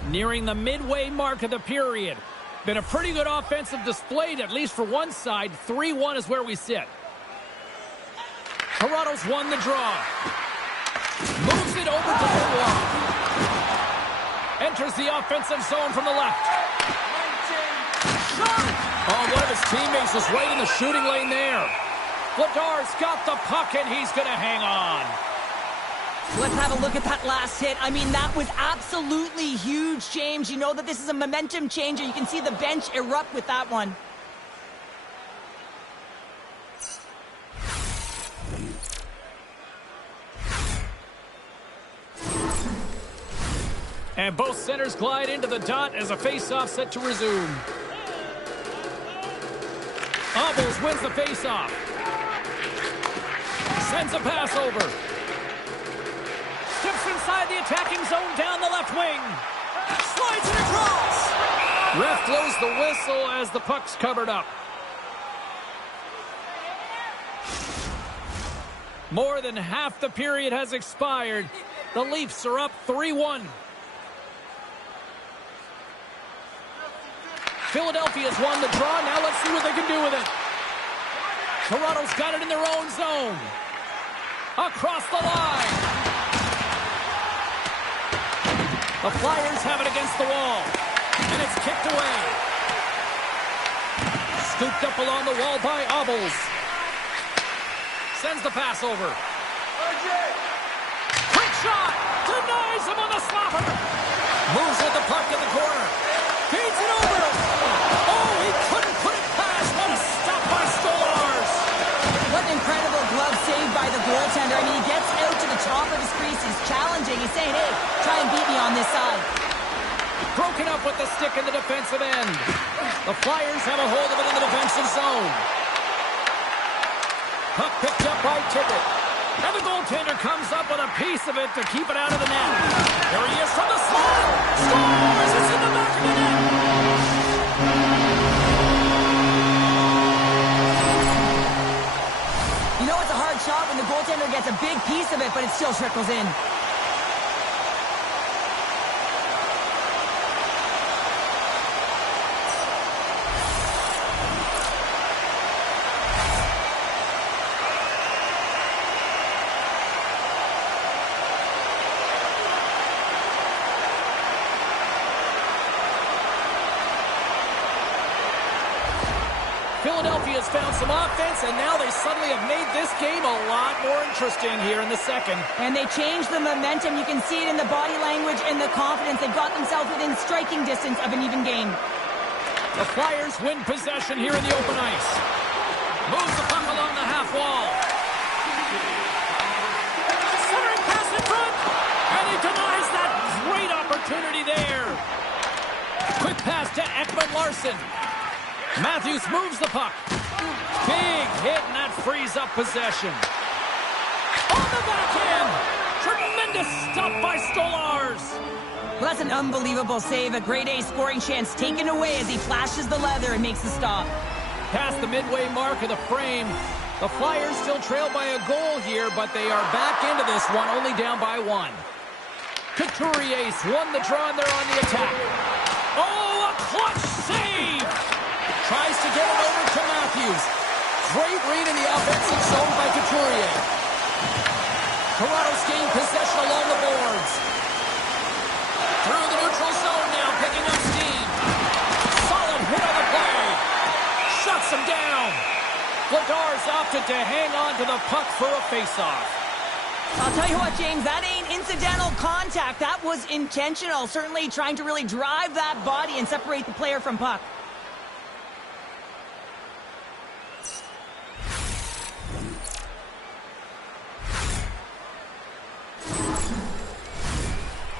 Nearing the midway mark of the period. Been a pretty good offensive display, at least for one side. 3-1 is where we sit. Toronto's won the draw. Moves it over to Benoit. Enters the offensive zone from the left. Shot! Oh, one of his teammates is right in the shooting lane there. Vladar's got the puck, and he's going to hang on. Let's have a look at that last hit. I mean, that was absolutely huge, James. You know that this is a momentum changer. You can see the bench erupt with that one. And both centers glide into the dot as a face-off set to resume. Obels wins the faceoff. Sends a pass over. Steps inside the attacking zone down the left wing. Slides it across. Ref blows the whistle as the puck's covered up. More than half the period has expired. The Leafs are up 3-1. Philadelphia's won the draw. Now let's see what they can do with it. Toronto's got it in their own zone. Across the line. The Flyers have it against the wall. And it's kicked away. Scooped up along the wall by Obels. Sends the pass over. Quick shot. Denies him on the slapper. Moves with the puck in the corner. Feeds it over. Oh, he couldn't put it past. What a stop by Stolarz. What an incredible glove save by the goaltender. I mean, he gets out to the top of his crease. He's challenging. He's saying, hey, try and beat me on this side. Broken up with the stick in the defensive end. The Flyers have a hold of it in the defensive zone. Puck picked up by Tippett. And the goaltender comes up with a piece of it to keep it out of the net. There he is from the slot. Scores! It's in the back of the net. You know it's a hard shot when the goaltender gets a big piece of it, but it still trickles in. Philadelphia's found some offense, and now they suddenly have made this game a lot more interesting here in the second. And they changed the momentum. You can see it in the body language and the confidence. They've got themselves within striking distance of an even game. The Flyers win possession here in the open ice. Moves the puck along the half wall. Centering pass in front, and he denies that great opportunity there. Quick pass to Ekman-Larsson. Matthews moves the puck. Big hit, and that frees up possession. On the backhand! Tremendous stop by Stolarz. Well, that's an unbelievable save. A grade A scoring chance taken away as he flashes the leather and makes the stop. Past the midway mark of the frame. The Flyers still trail by a goal here, but they are back into this one, only down by one. Couturier won the draw, and they're on the attack. Oh, a clutch save! Tries to get it over to Matthews. Great read in the offensive zone by Couturier. Toronto's gained possession along the boards. Through the neutral zone now, picking up steam. Solid hit on the play. Shuts him down. Vladar's opted to hang on to the puck for a faceoff. I'll tell you what, James, that ain't incidental contact. That was intentional. Certainly trying to really drive that body and separate the player from puck.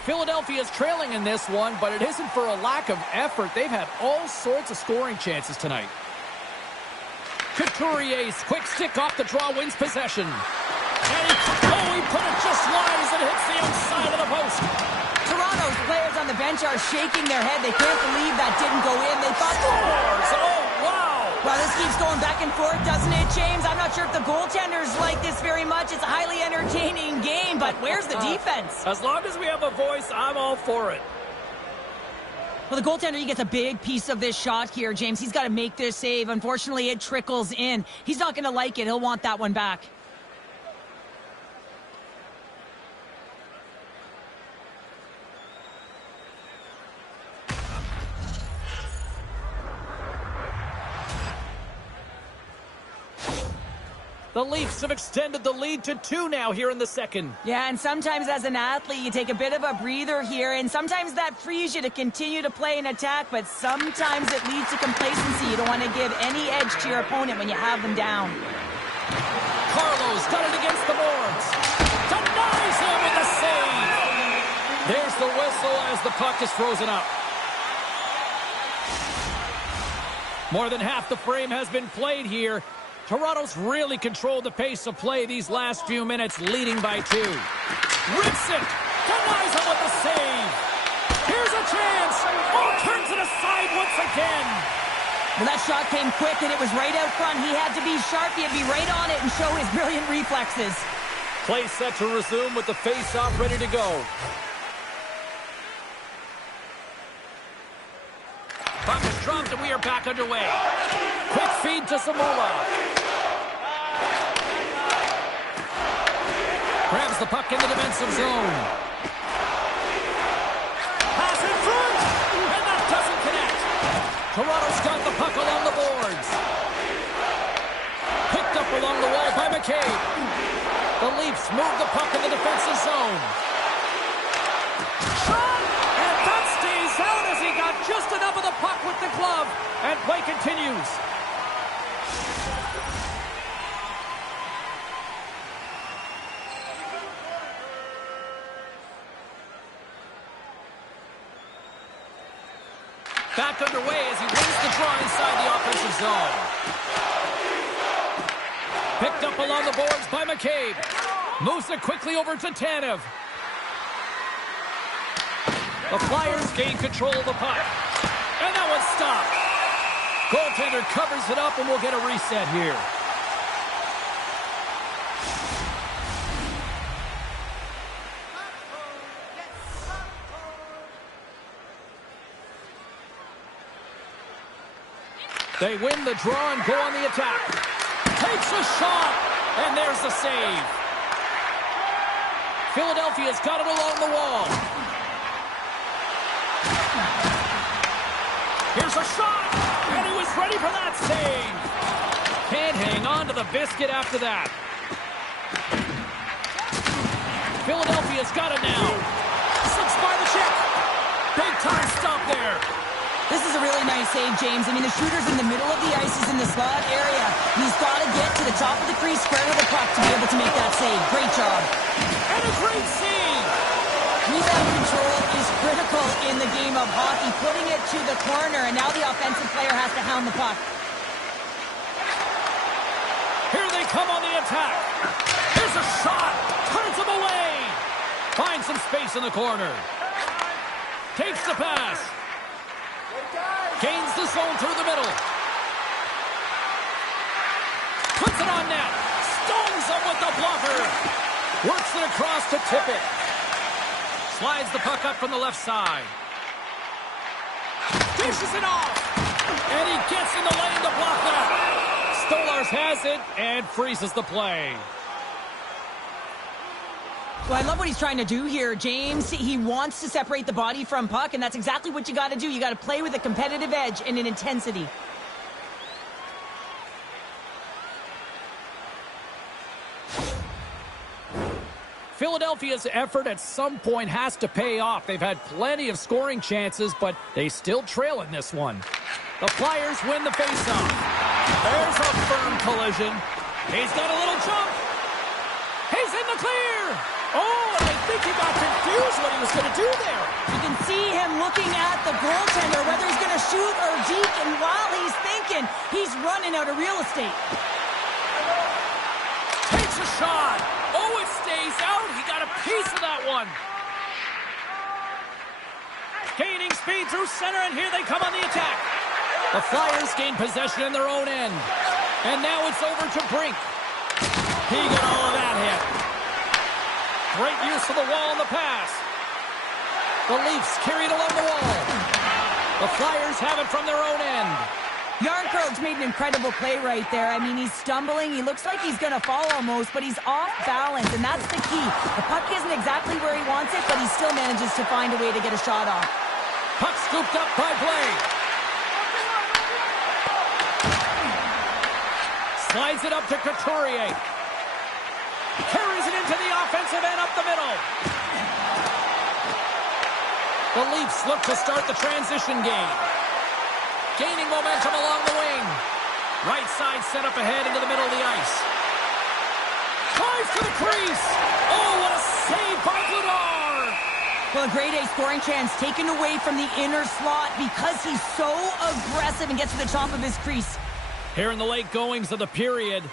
Philadelphia's trailing in this one, but it isn't for a lack of effort. They've had all sorts of scoring chances tonight. Couturier's quick stick off the draw wins possession. And he put it just wide as it hits the outside of the post. Toronto's players on the bench are shaking their head. They can't believe that didn't go in. They thought... Scores! Oh, wow! Well, this keeps going back and forth, doesn't it, James? I'm not sure if the goaltenders like this very much. It's a highly entertaining game, but where's the defense? As long as we have a voice, I'm all for it. Well, the goaltender, he gets a big piece of this shot here, James. He's got to make this save. Unfortunately, it trickles in. He's not going to like it. He'll want that one back. The Leafs have extended the lead to 2 now here in the second. Yeah, and sometimes as an athlete, you take a bit of a breather here, and sometimes that frees you to continue to play and attack, but sometimes it leads to complacency. You don't want to give any edge to your opponent when you have them down. Carlo's got it against the boards. Denies him with the save. There's the whistle as the puck is frozen up. More than half the frame has been played here. Toronto's really controlled the pace of play these last few minutes, leading by 2. Rips it. Denies him with the save. Here's a chance. Oh, turns it aside once again. Well, that shot came quick, and it was right out front. He had to be sharp. He had to be right on it and show his brilliant reflexes. Play set to resume with the face-off ready to go. Puck is dropped, and we are back underway. Quick feed to Zamula. Grabs the puck in the defensive zone. Pass in front, and that doesn't connect. Toronto's got the puck along the boards. Picked up along the wall by McCabe. The Leafs move the puck in the defensive zone. Shot! And that stays out as he got just enough of the puck with the glove. And play continues. Back underway as he wins the draw inside the offensive zone. Picked up along the boards by McCabe. Moves it quickly over to Tanev. The Flyers gain control of the puck. And that one's stopped. Goaltender covers it up and we'll get a reset here. They win the draw and go on the attack. Takes a shot, and there's the save. Philadelphia's got it along the wall. Here's a shot, and he was ready for that save. Can't hang on to the biscuit after that. Philadelphia's got it now. Slips by the check. Big time stop there. This is a really nice save, James. I mean, the shooter's in the middle of the ice. He's in the slot area. He's got to get to the top of the crease, square with the puck to be able to make that save. Great job. And a great save. Rebound control is critical in the game of hockey. Putting it to the corner, and now the offensive player has to hound the puck. Here they come on the attack. Here's a shot. Turns him away. Finds some space in the corner. Takes the pass. Gains the zone through the middle. Puts it on net. Stones him with the blocker. Works it across to tip it. Slides the puck up from the left side. Dishes it off. And he gets in the lane to block that. Stolarz has it and freezes the play. Well, I love what he's trying to do here, James. He wants to separate the body from puck, and that's exactly what you got to do. You got to play with a competitive edge and an intensity. Philadelphia's effort at some point has to pay off. They've had plenty of scoring chances, but they still trail in this one. The Flyers win the faceoff. There's a firm collision. He's got a little jump. He's in the clear. Oh, and I think he got confused what he was going to do there. You can see him looking at the goaltender, whether he's going to shoot or deke, and while he's thinking, he's running out of real estate. Takes a shot. Oh, it stays out. He got a piece of that one. Gaining speed through center, and here they come on the attack. The Flyers gain possession in their own end. And now it's over to Brink. He got all of that hit. Great use of the wall on the pass. The Leafs carried along the wall. The Flyers have it from their own end. Jarnkrog's made an incredible play right there. I mean, he's stumbling. He looks like he's going to fall almost, but he's off balance, and that's the key. The puck isn't exactly where he wants it, but he still manages to find a way to get a shot off. Puck scooped up by Blake. Slides it up to Couturier. Carries it into the offensive end up the middle. The Leafs look to start the transition game. Gaining momentum along the wing. Right side set up ahead into the middle of the ice. Drives to the crease. Oh, what a save by Vladar. Well, a grade A scoring chance taken away from the inner slot because he's so aggressive and gets to the top of his crease. Here in the late goings of the period,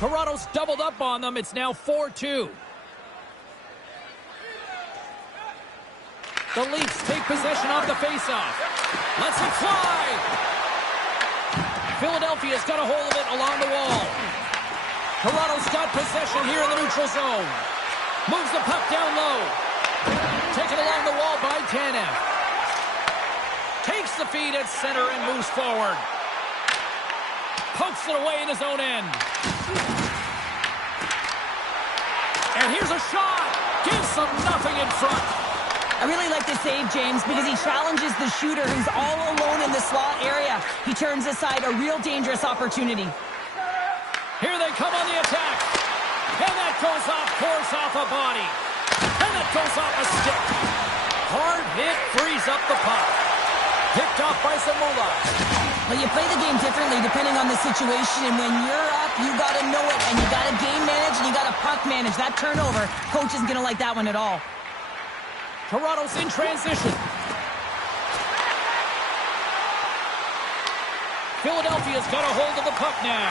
Toronto's doubled up on them. It's now 4-2. The Leafs take possession off the faceoff. Lets it fly. Philadelphia's got a hold of it along the wall. Toronto's got possession here in the neutral zone. Moves the puck down low. Taken along the wall by Tanev. Takes the feed at center and moves forward. Pokes it away in his own end. And here's a shot. Gives them nothing in front. I really like this save, James, because he challenges the shooter who's all alone in the slot area. He turns aside a real dangerous opportunity. Here they come on the attack. And that goes off course off a body. And that goes off a stick. Hard hit frees up the puck. Picked off by Zamula. Well, you play the game differently depending on the situation, and when you're up, you got to know it, and you got to game manage, and you got to puck manage. That turnover, coach isn't going to like that one at all. Toronto's in transition. Philadelphia's got a hold of the puck now.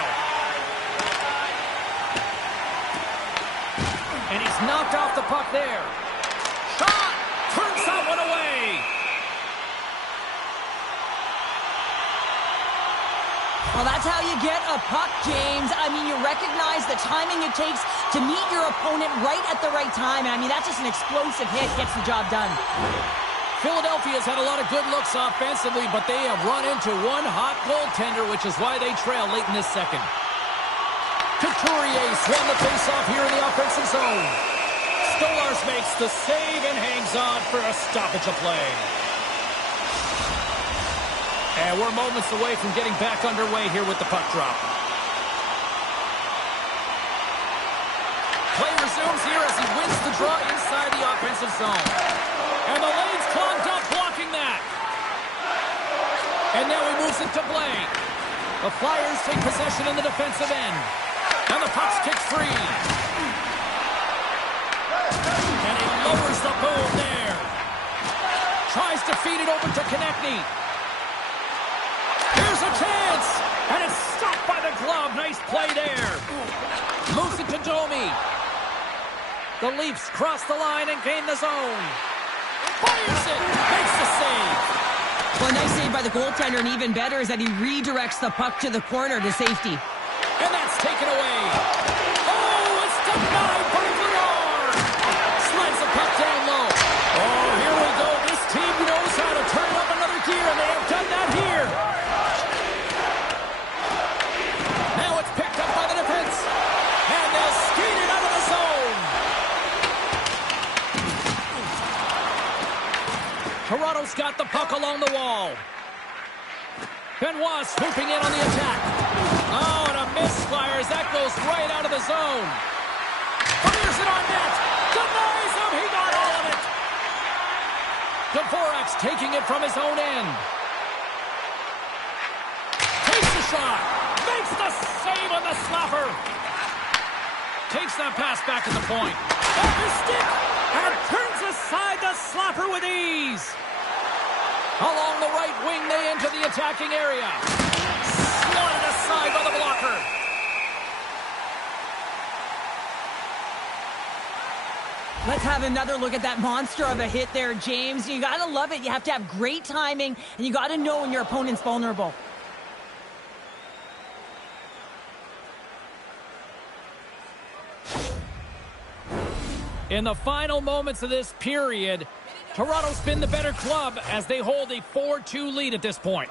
And he's knocked off the puck there. Shot! Turns that one away. Well, that's how you get a puck, James. I mean, you recognize the timing it takes to meet your opponent right at the right time. I mean, that's just an explosive hit, gets the job done. Philadelphia's had a lot of good looks offensively, but they have run into one hot goaltender, which is why they trail late in this second. Couturier won the faceoff here in the offensive zone. Stolarz makes the save and hangs on for a stoppage of play. And we're moments away from getting back underway here with the puck drop. Play resumes here as he wins the draw inside the offensive zone. And the lane's clogged up blocking that. And now he moves it to Blake. The Flyers take possession in the defensive end. And the puck's kicked free. And he lowers the boom there. Tries to feed it over to Konechny. Here's a chance. And it's stopped by the glove. Nice play there. Moves it to Domi. The Leafs cross the line and gain the zone. Fires it. Makes the save. Well, nice save by the goaltender, and even better is that he redirects the puck to the corner to safety. And that's taken away. Oh, it's denied by Villar. Slides the puck down low. Oh, here we go. This team knows how to turn up another gear, and they have done that here. Now it's picked up by the defense. And they'll skate it out of the zone. Toronto's got the puck along the wall. Benoit swooping in on the attack. Oh, and a misfires. That goes right out of the zone. Fires it on net. Denies him. He got all of it. Dvorak's taking it from his own end. Takes the shot. Makes the save on the slapper. Takes that pass back to the point. Off his stick. And turns aside the slapper with ease. Along the right wing, they enter the attacking area. Swatted aside by the blocker. Let's have another look at that monster of a hit there, James. You got to love it. You have to have great timing, and you got to know when your opponent's vulnerable. In the final moments of this period, Toronto's been the better club as they hold a 4-2 lead at this point.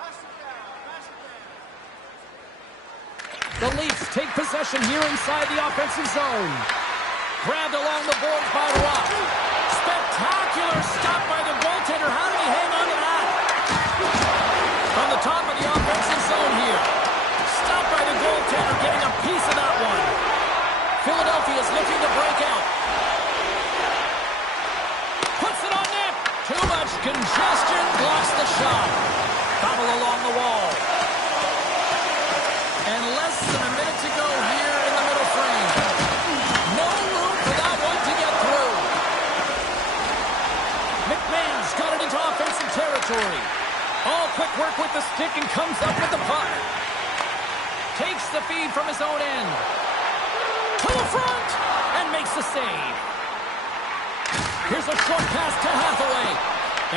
The Leafs take possession here inside the offensive zone. Grabbed along the boards by Rock. Spectacular stop by the goaltender. How did he hang on to that? From the top of the offensive zone here. Stopped by the goaltender, getting a piece of that one. Philadelphia's looking to break out. Puts it on net. Too much congestion. Blocks the shot. Battle along the wall. And less than a minute to go here in the middle frame. No room for that one to get through. the feed from his own end. To the front, and makes the save. Here's a short pass to Hathaway.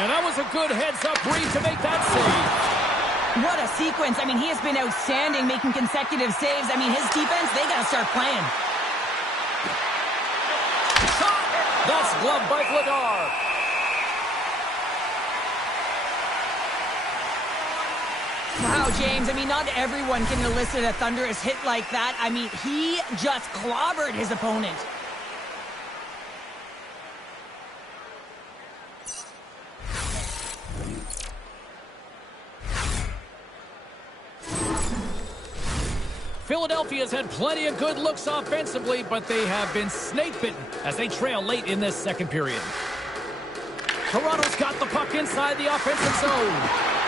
And that was a good heads-up read to make that save. What a sequence. I mean, he has been outstanding making consecutive saves. I mean, his defense, they got to start playing. Shot! That's gloved by Vladar. Wow, James, I mean, not everyone can elicit a thunderous hit like that. I mean, he just clobbered his opponent. Philadelphia's had plenty of good looks offensively, but they have been snake-bitten as they trail late in this second period. Toronto's got the puck inside the offensive zone.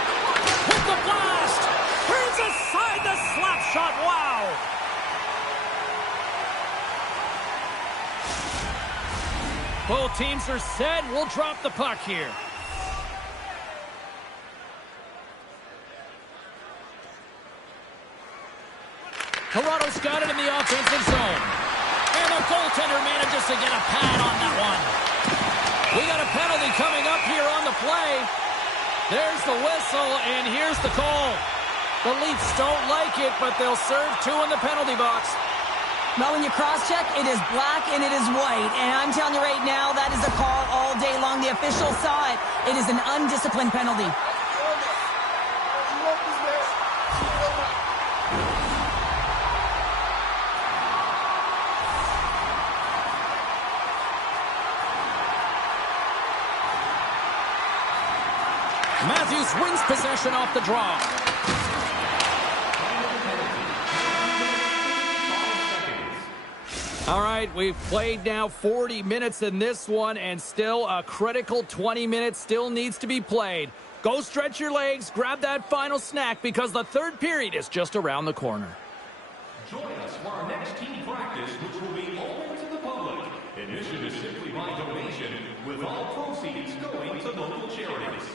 With the blast! Turns aside the slap shot. Wow! Both teams are set. We'll drop the puck here. Toronto's got it in the offensive zone. And the goaltender manages to get a pad on that one. We got a penalty coming up here on the play. There's the whistle, and here's the call. The Leafs don't like it, but they'll serve two in the penalty box. Well, when you cross-check, it is black and it is white. And I'm telling you right now, that is a call all day long. The officials saw it. It is an undisciplined penalty. Matthews wins possession off the draw. All right, we've played now 40 minutes in this one, and still a critical 20 minutes still needs to be played. Go stretch your legs, grab that final snack, because the third period is just around the corner. Join us for our next team practice, which will be open to the public. Admission is simply by donation, with all proceeds going to local charities.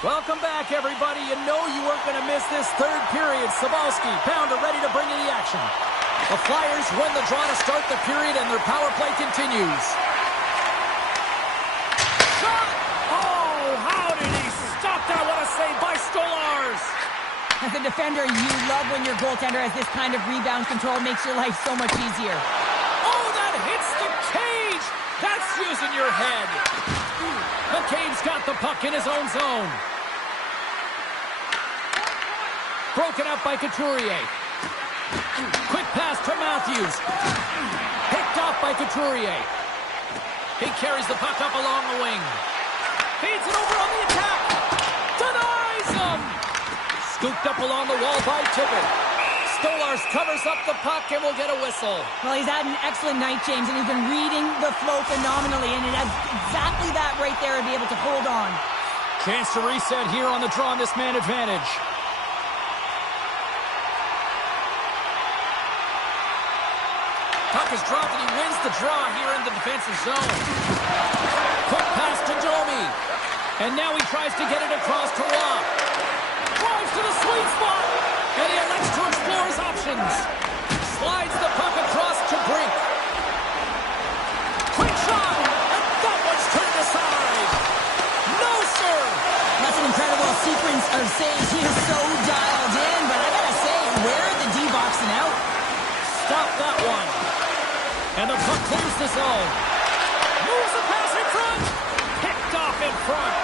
Welcome back, everybody. You know you weren't going to miss this third period. Sabalski, Pounder ready to bring you the action. The Flyers win the draw to start the period, and their power play continues. Shot! Oh, how did he stop that? What a save by Stolarz! As a defender, you love when your goaltender has this kind of rebound control. Makes your life so much easier. Oh, that hits the cage! That's using your head. McCabe's got the puck in his own zone. Broken up by Couturier. Quick pass to Matthews. Picked off by Couturier. He carries the puck up along the wing. Feeds it over on the attack. Denies him. Scooped up along the wall by Tippett. Stolarz covers up the puck and will get a whistle. Well, he's had an excellent night, James, and he's been reading the flow phenomenally, and it has exactly that right there to be able to hold on. Chance to reset here on the draw on this man advantage. Puck is dropped and he wins the draw here in the defensive zone. Quick pass to Domi. And now he tries to get it across to Roy. Drives to the sweet spot. And he elects to explore his options. Slides the puck across to Brink. Quick shot. And that one's turned aside. No, sir. That's an incredible sequence of saves. He is so dialed in, but I gotta say, where are the D-boxing out? Stop that one. And the puck clears the zone. Moves the pass in front. Picked off in front.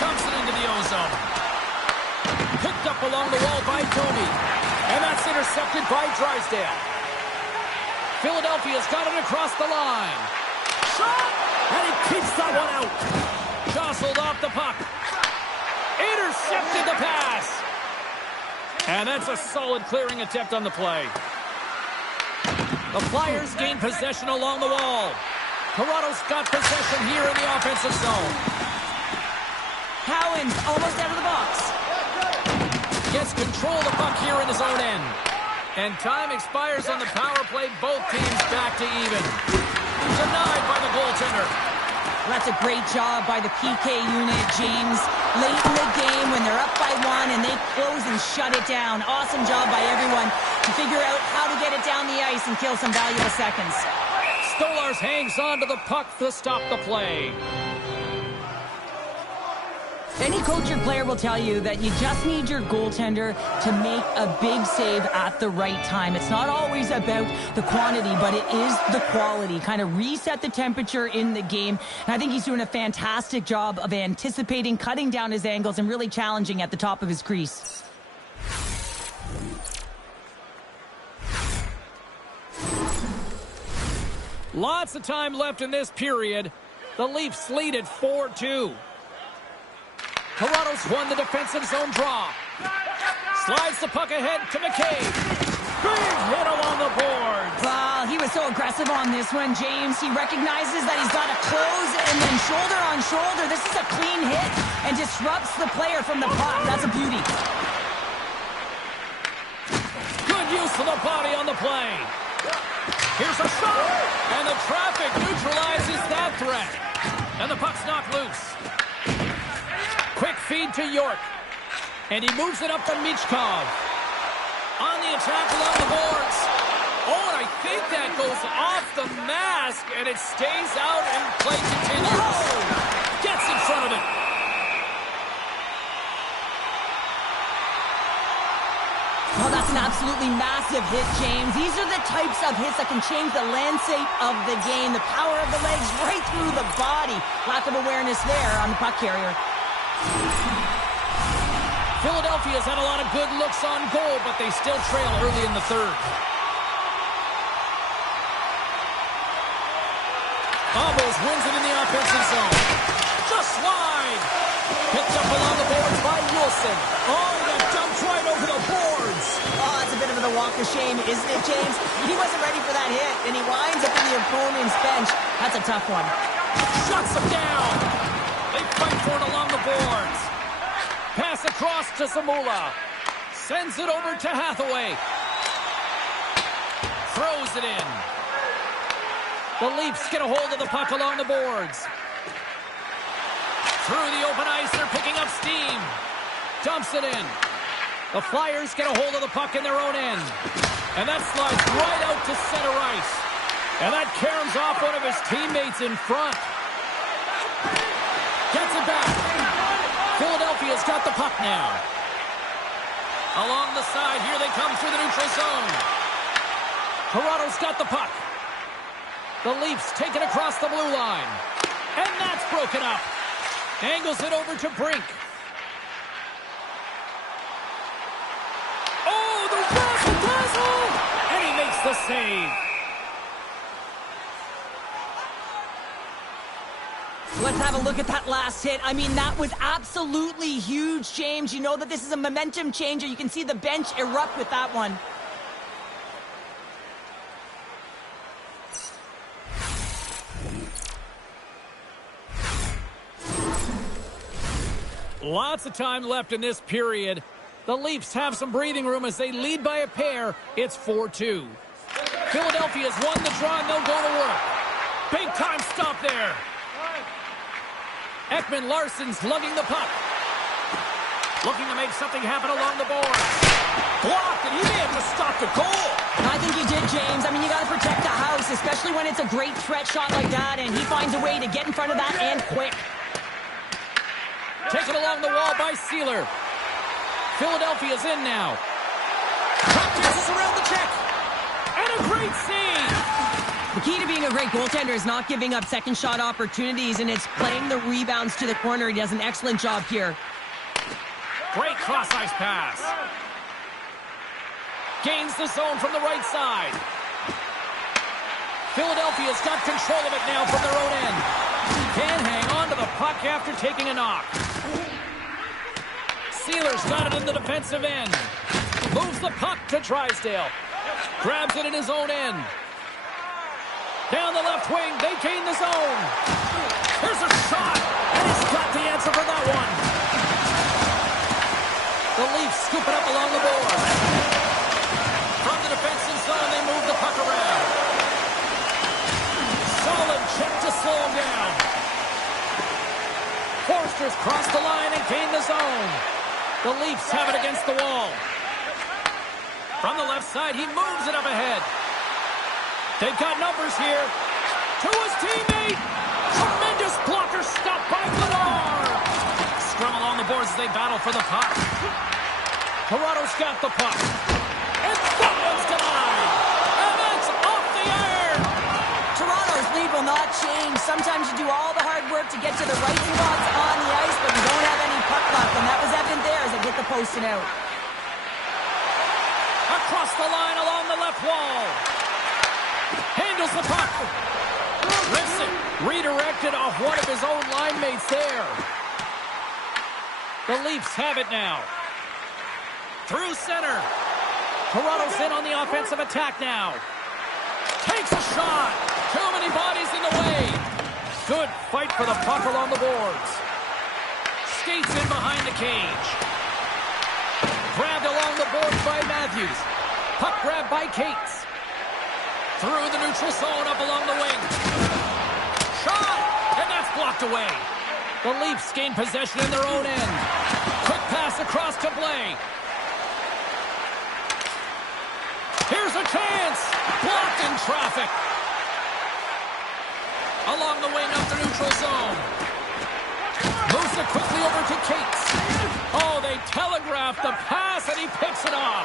Dumps it into the O-zone. Picked up along the wall by Domi. And that's intercepted by Drysdale. Philadelphia's got it across the line. Shot! And he keeps that one out. Jostled off the puck. Intercepted the pass. And that's a solid clearing attempt on the play. The Flyers gain possession along the wall. Toronto's got possession here in the offensive zone. Howens almost out of the box. Gets control of the puck here in his own end. And time expires on the power play. Both teams back to even. Denied by the goaltender. That's a great job by the PK unit, James. Late in the game when they're up by one and they close and shut it down. Awesome job by everyone to figure out how to get it down the ice and kill some valuable seconds. Stolarz hangs on to the puck to stop the play. Any coach or player will tell you that you just need your goaltender to make a big save at the right time. It's not always about the quantity, but it is the quality. Kind of reset the temperature in the game. And I think he's doing a fantastic job of anticipating, cutting down his angles, and really challenging at the top of his crease. Lots of time left in this period. The Leafs lead at 4-2. Toronto's won the defensive zone draw. Slides the puck ahead to McCabe. Big hit along the boards. Well, he was so aggressive on this one, James. He recognizes that he's got to close and then shoulder on shoulder. This is a clean hit and disrupts the player from the puck. That's a beauty. Good use of the body on the play. Here's a shot. And the traffic neutralizes that threat. And the puck's knocked loose. Quick feed to York. And he moves it up to Michkov. On the attack along the boards. Oh, and I think that goes off the mask, and it stays out, and play continues. Oh! Gets in front of it. Well, that's an absolutely massive hit, James. These are the types of hits that can change the landscape of the game. The power of the legs right through the body. Lack of awareness there on the puck carrier. Philadelphia's had a lot of good looks on goal, but they still trail early in the third. Almost wins it in the offensive zone. Just wide. Picked up along the boards by Wilson. Oh, he got dumped right over the boards. Oh, that's a bit of a walk of shame, isn't it, James? He wasn't ready for that hit, and he winds up in the opponent's bench. That's a tough one. Shuts him down. They fight for it along the boards. Pass across to Zamula. Sends it over to Hathaway. Throws it in. The Leafs get a hold of the puck along the boards. Through the open ice, they're picking up steam. Dumps it in. The Flyers get a hold of the puck in their own end. And that slides right out to center ice. And that caroms off one of his teammates in front. Gets it back. Philadelphia's got the puck now. Along the side, here they come through the neutral zone. Toronto's got the puck. The Leafs take it across the blue line. And that's broken up. Angles it over to Brink. Oh, the razzle-dazzle! And he makes the save. Let's have a look at that last hit. I mean, that was absolutely huge, James. You know that this is a momentum changer. You can see the bench erupt with that one. Lots of time left in this period. The Leafs have some breathing room as they lead by a pair. It's 4-2. Philadelphia's won the draw and they'll go to work. Big time stop there. Ekman Larsson's lugging the puck. Looking to make something happen along the boards. Blocked, and he may have just stopped the goal. I think he did, James. I mean, you got to protect the house, especially when it's a great threat shot like that, and he finds a way to get in front of that and quick. Taken along the wall by Sealer. Philadelphia's in now. Puck dances around the check. And a great save. The key to being a great goaltender is not giving up second shot opportunities, and it's playing the rebounds to the corner. He does an excellent job here. Great cross-ice pass. Gains the zone from the right side. Philadelphia's got control of it now from their own end. Can hang on to the puck after taking a knock. Sealer's got it in the defensive end. Moves the puck to Drysdale. Grabs it in his own end. Down the left wing, they gain the zone. Here's a shot, and he's got the answer for that one. The Leafs scoop it up along the board. From the defensive zone, they move the puck around. Solid check to slow him down. Forster's crossed the line and gained the zone. The Leafs have it against the wall. From the left side, he moves it up ahead. They've got numbers here. To his teammate. Tremendous blocker stop by Vladar. Scrum along the boards as they battle for the puck. Toronto's got the puck. And that one's denied. And that's off the iron. Toronto's lead will not change. Sometimes you do all the hard work to get to the right spots on the ice, but you don't have any puck luck, and that was evident there as it hit the post and out. Across the line along the left wall. Handles the puck. Rips it. Redirected off one of his own line mates there. The Leafs have it now. Through center. Toronto's in on the offensive attack now. Takes a shot. Too many bodies in the way. Good fight for the puck along the boards. Skates in behind the cage. Grabbed along the boards by Matthews. Puck grabbed by Cates. Through the neutral zone, up along the wing. Shot! And that's blocked away. The Leafs gain possession in their own end. Quick pass across to Blais. Here's a chance! Blocked in traffic. Along the wing up the neutral zone. Moves it quickly over to Cates. Oh, they telegraphed the pass and he picks it off.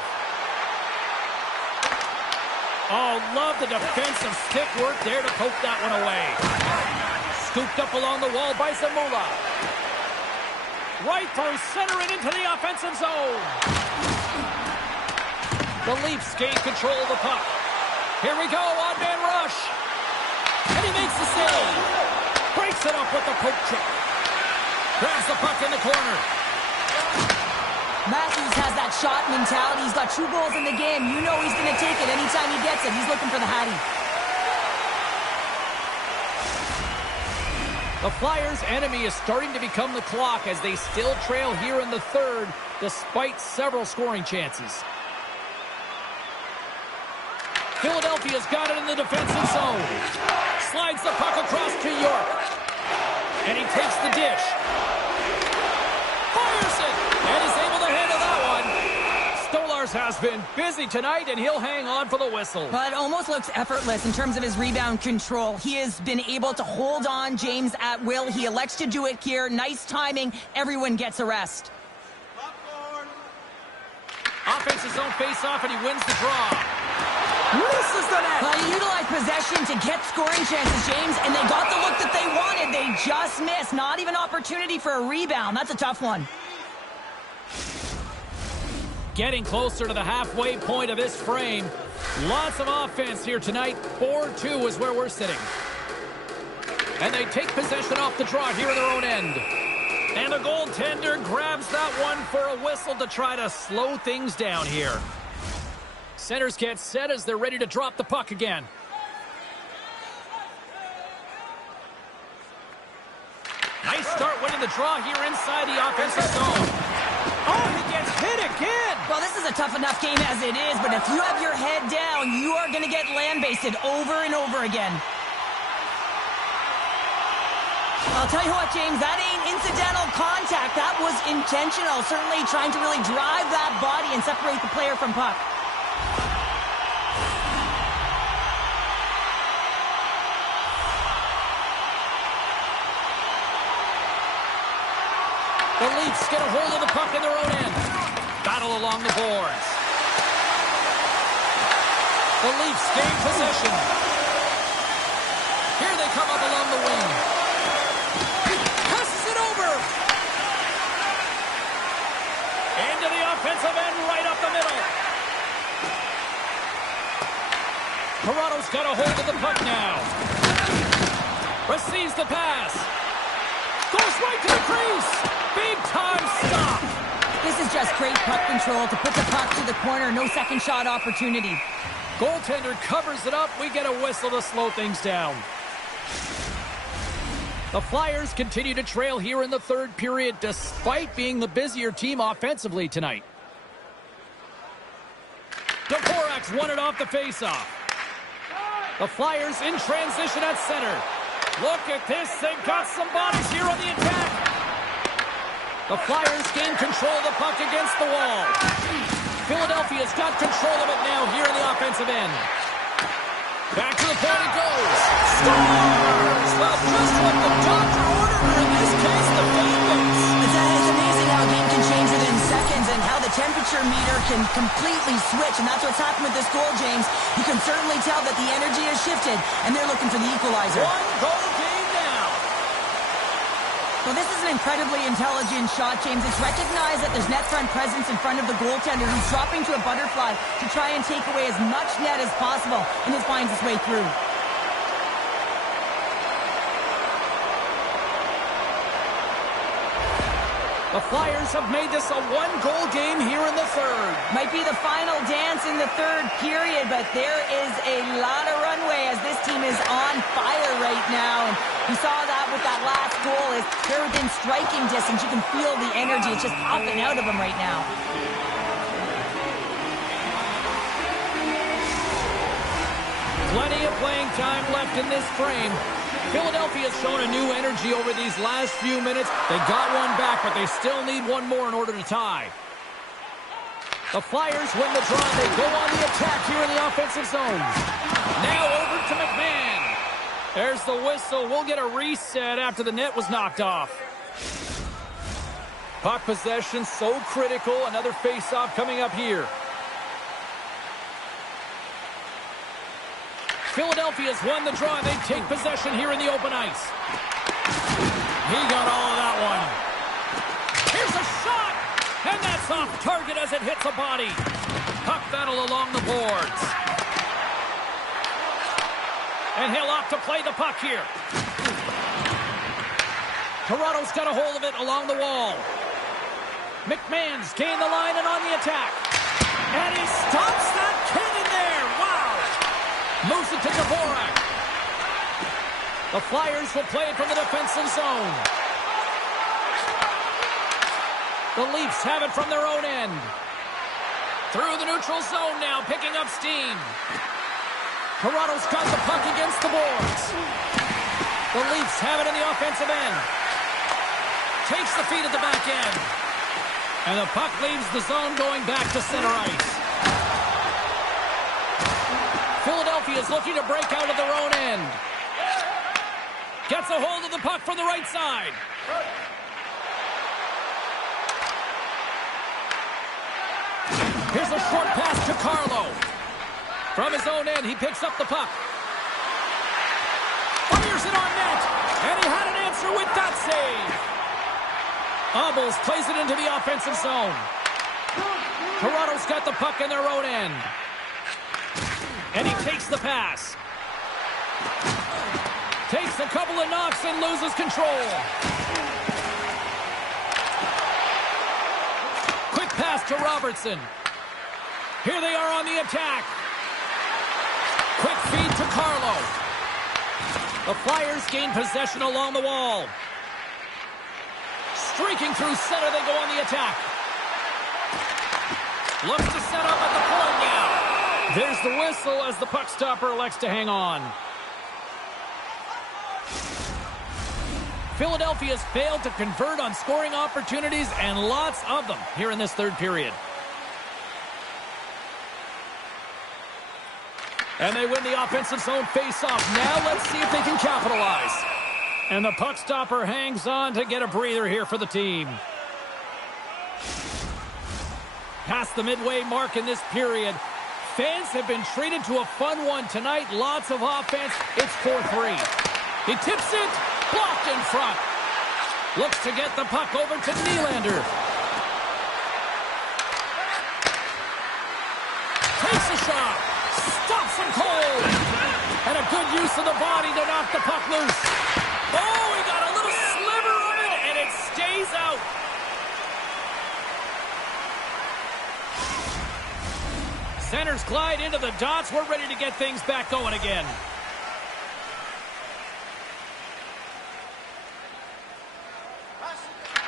Oh, love the defensive stick work there to poke that one away. Scooped up along the wall by Zamula. Right through center and into the offensive zone. The Leafs gain control of the puck. Here we go, odd-man rush. And he makes the save. Breaks it up with the poke check. Grabs the puck in the corner. Matthews has that shot mentality. He's got 2 goals in the game. You know he's going to take it anytime he gets it. He's looking for the Hattie. The Flyers' enemy is starting to become the clock as they still trail here in the third, despite several scoring chances. Philadelphia's got it in the defensive zone. Slides the puck across to York. And he takes the dish. Fires it. And he's able to handle that one. Stolarz has been busy tonight, and he'll hang on for the whistle. But almost looks effortless in terms of his rebound control. He has been able to hold on James at will. He elects to do it here. Nice timing. Everyone gets a rest. Offensive zone face-off, and he wins the draw. Misses the net. He utilized possession to get scoring chances, James, and they got the look that they wanted. They just missed. Not even opportunity for a rebound. That's a tough one. Getting closer to the halfway point of this frame. Lots of offense here tonight. 4-2 is where we're sitting. And they take possession off the draw here in their own end. And the goaltender grabs that one for a whistle to try to slow things down here. Centers get set as they're ready to drop the puck again. Nice start winning the draw here inside the offensive zone. Oh, he gets hit again. Well, this is a tough enough game as it is, but if you have your head down, you are going to get land-basted over and over again. I'll tell you what, James, that ain't incidental contact. That was intentional. Certainly trying to really drive that body and separate the player from puck. The Leafs get a hold of the puck in their own end. Battle along the boards. The Leafs gain possession. Here they come up along the wing. Passes it over. Into the offensive end, right up the middle. Toronto's got a hold of the puck now. Receives the pass. Goes right to the crease. Big time stop. This is just great puck control to put the puck to the corner. No second shot opportunity. Goaltender covers it up. We get a whistle to slow things down. The Flyers continue to trail here in the third period despite being the busier team offensively tonight. Dvorak's won it off the faceoff. The Flyers in transition at center. Look at this. They've got some bodies here on the attack. The Flyers gain control of the puck against the wall. Philadelphia's got control of it now here in the offensive end. Back to the point it goes. Scores! Well, just what the doctor ordered, or in this case, the fan base. It's amazing how a game can change within seconds and how the temperature meter can completely switch, and that's what's happened with this goal, James. You can certainly tell that the energy has shifted, and they're looking for the equalizer. One goal game now. Well, this is an incredibly intelligent shot, James. It's recognized that there's net front presence in front of the goaltender who's dropping to a butterfly to try and take away as much net as possible, and it finds its way through. The Flyers have made this a one-goal game here in the third. Might be the final dance in the third period, but there is a lot of runway as this team is on fire right now. And you saw that with that last goal. They're within striking distance. You can feel the energy. It's just popping out of them right now. Plenty of playing time left in this frame. Philadelphia's shown a new energy over these last few minutes. They got one back, but they still need one more in order to tie. The Flyers win the draw. They go on the attack here in the offensive zone. Now over to McMahon. There's the whistle. We'll get a reset after the net was knocked off. Puck possession so critical. Another face-off coming up here. Philadelphia's won the draw. They take possession here in the open ice. He got all of that one. Here's a shot! And that's off target as it hits a body. Puck battle along the boards. And he'll opt to play the puck here. Toronto's got a hold of it along the wall. McMahon's gained the line and on the attack. And he stops that cannon there. Wow! Moves it to Dvorak. The Flyers will play it from the defensive zone. The Leafs have it from their own end. Through the neutral zone now, picking up steam. Toronto's got the puck against the boards. The Leafs have it in the offensive end. Takes the feed at the back end. And the puck leaves the zone going back to center ice. Philadelphia is looking to break out of their own end. Gets a hold of the puck from the right side. Here's a short pass to Carlo. From his own end, he picks up the puck. Fires it on net. And he had an answer with that save. Obels plays it into the offensive zone. Toronto's got the puck in their own end. And he takes the pass. Takes a couple of knocks and loses control. Quick pass to Robertson. Here they are on the attack. Quick feed to Carlo. The Flyers gain possession along the wall. Streaking through center, they go on the attack. Looks to set up at the point now. There's the whistle as the puck stopper elects to hang on. Philadelphia's failed to convert on scoring opportunities, and lots of them here in this third period. And they win the offensive zone face-off. Now let's see if they can capitalize. And the puck stopper hangs on to get a breather here for the team. Past the midway mark in this period. Fans have been treated to a fun one tonight. Lots of offense. It's 4-3. He tips it. Blocked in front. Looks to get the puck over to Nylander. Takes a shot. Stops him cold. And a good use of the body to knock the puck loose. Oh, he got a little sliver of it, and it stays out. Centers glide into the dots. We're ready to get things back going again.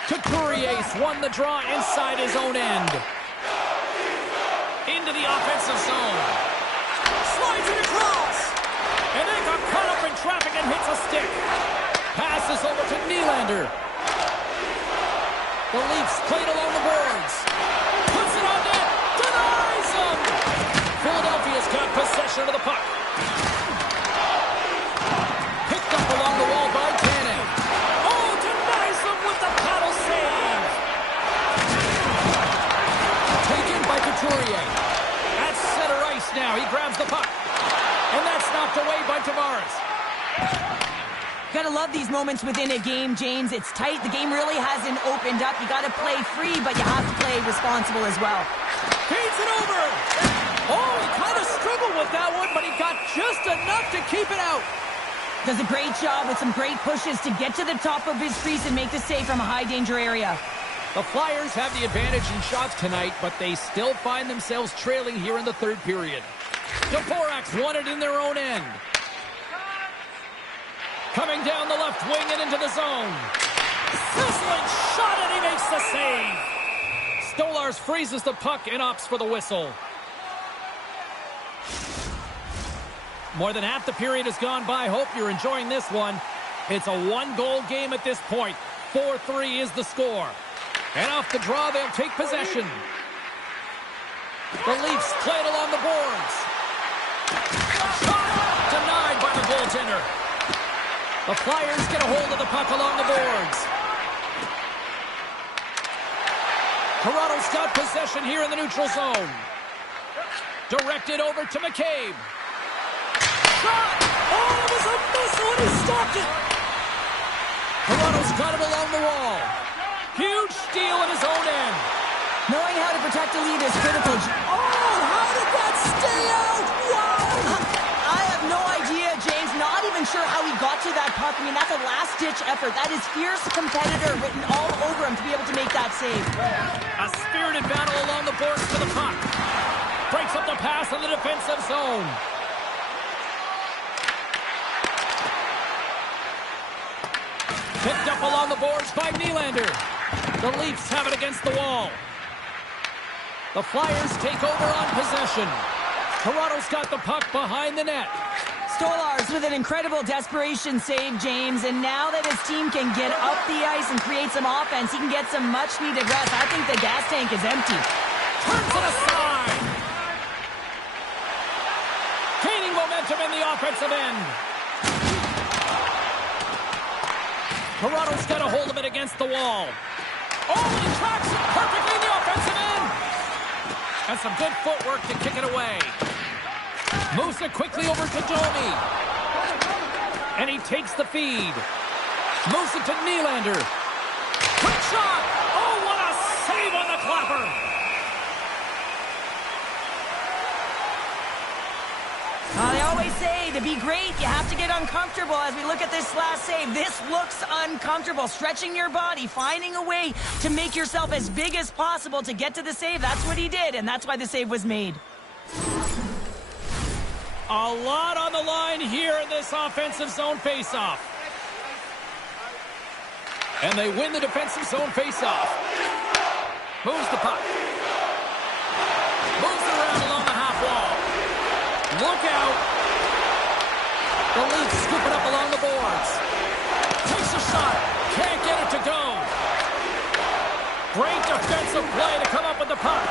Couturier won the draw inside his own end. Into the offensive zone. Slides it across. And they got caught up in traffic and hits a stick. Passes over to Nylander. The Leafs played along the boards. Puts it on net. Denies him. Philadelphia's got possession of the puck. Picked up along the wall by Tannen. Oh, denies him with the paddle save. Taken by Couturier. At center ice now. He grabs the puck. And that's knocked away by Tavares. Gotta love these moments within a game, James. It's tight. The game really hasn't opened up. You gotta play free, but you have to play responsible as well. Feeds it over. Oh, he kind of struggled with that one, but he got just enough to keep it out. Does a great job with some great pushes to get to the top of his crease and make the save from a high-danger area. The Flyers have the advantage in shots tonight, but they still find themselves trailing here in the third period. Dvorak's won it in their own end. Coming down the left wing and into the zone. Sizzling shot, and he makes the save. Stolarz freezes the puck and opts for the whistle. More than half the period has gone by. Hope you're enjoying this one. It's a one-goal game at this point. 4-3 is the score. And off the draw, they'll take possession. The Leafs play it along the boards. Shot denied by the goaltender. The Flyers get a hold of the puck along the boards. Toronto's got possession here in the neutral zone. Directed over to McCabe. Shot! Oh, it was a missile and he stopped it! Toronto's got it along the wall. Huge steal in his own end. Knowing how to protect a lead is critical. Oh, how did that stay out? Wow! I have no idea, James. Not even sure how he got to that puck. I mean, that's a last-ditch effort. That is fierce competitor written all over him to be able to make that save. A spirited battle along the boards for the puck. Breaks up the pass in the defensive zone. Picked up along the boards by Nylander. The Leafs have it against the wall. The Flyers take over on possession. Toronto's got the puck behind the net. Stolarz with an incredible desperation save, James, and now that his team can get up the ice and create some offense, he can get some much-needed rest. I think the gas tank is empty. Turns it aside. Gaining momentum in the offensive end. Toronto's got a hold of it against the wall. Oh, and he tracks it perfectly in the offensive end. And some good footwork to kick it away. Moves it quickly over to Domi. And he takes the feed. Moves it to Nylander. Quick shot. Oh, what a save on the clapper. They always say to be great, you have to get uncomfortable. As we look at this last save, this looks uncomfortable. Stretching your body, finding a way to make yourself as big as possible to get to the save. That's what he did, and that's why the save was made. A lot on the line here in this offensive zone faceoff. And they win the defensive zone faceoff. Moves the puck. Moves it around along the half wall. Look out. The Leafs scoop it up along the boards. Takes a shot. Can't get it to go. Great defensive play to come up with the puck.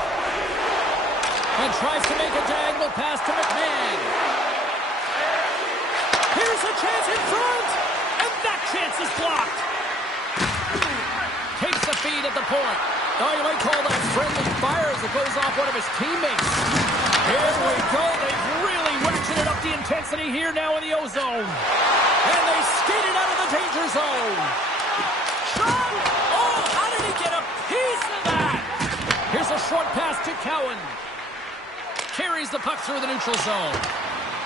And tries to make a diagonal pass to McMahon. Here's a chance in front. And that chance is blocked. Takes the feed at the point. Oh, you might call that friendly fire as it goes off one of his teammates. Here we go. They've really ratcheted up the intensity here now in the O-zone. And they skated out of the danger zone. Shot! Oh, how did he get a piece of that? Here's a short pass to Cowan. Carries the puck through the neutral zone.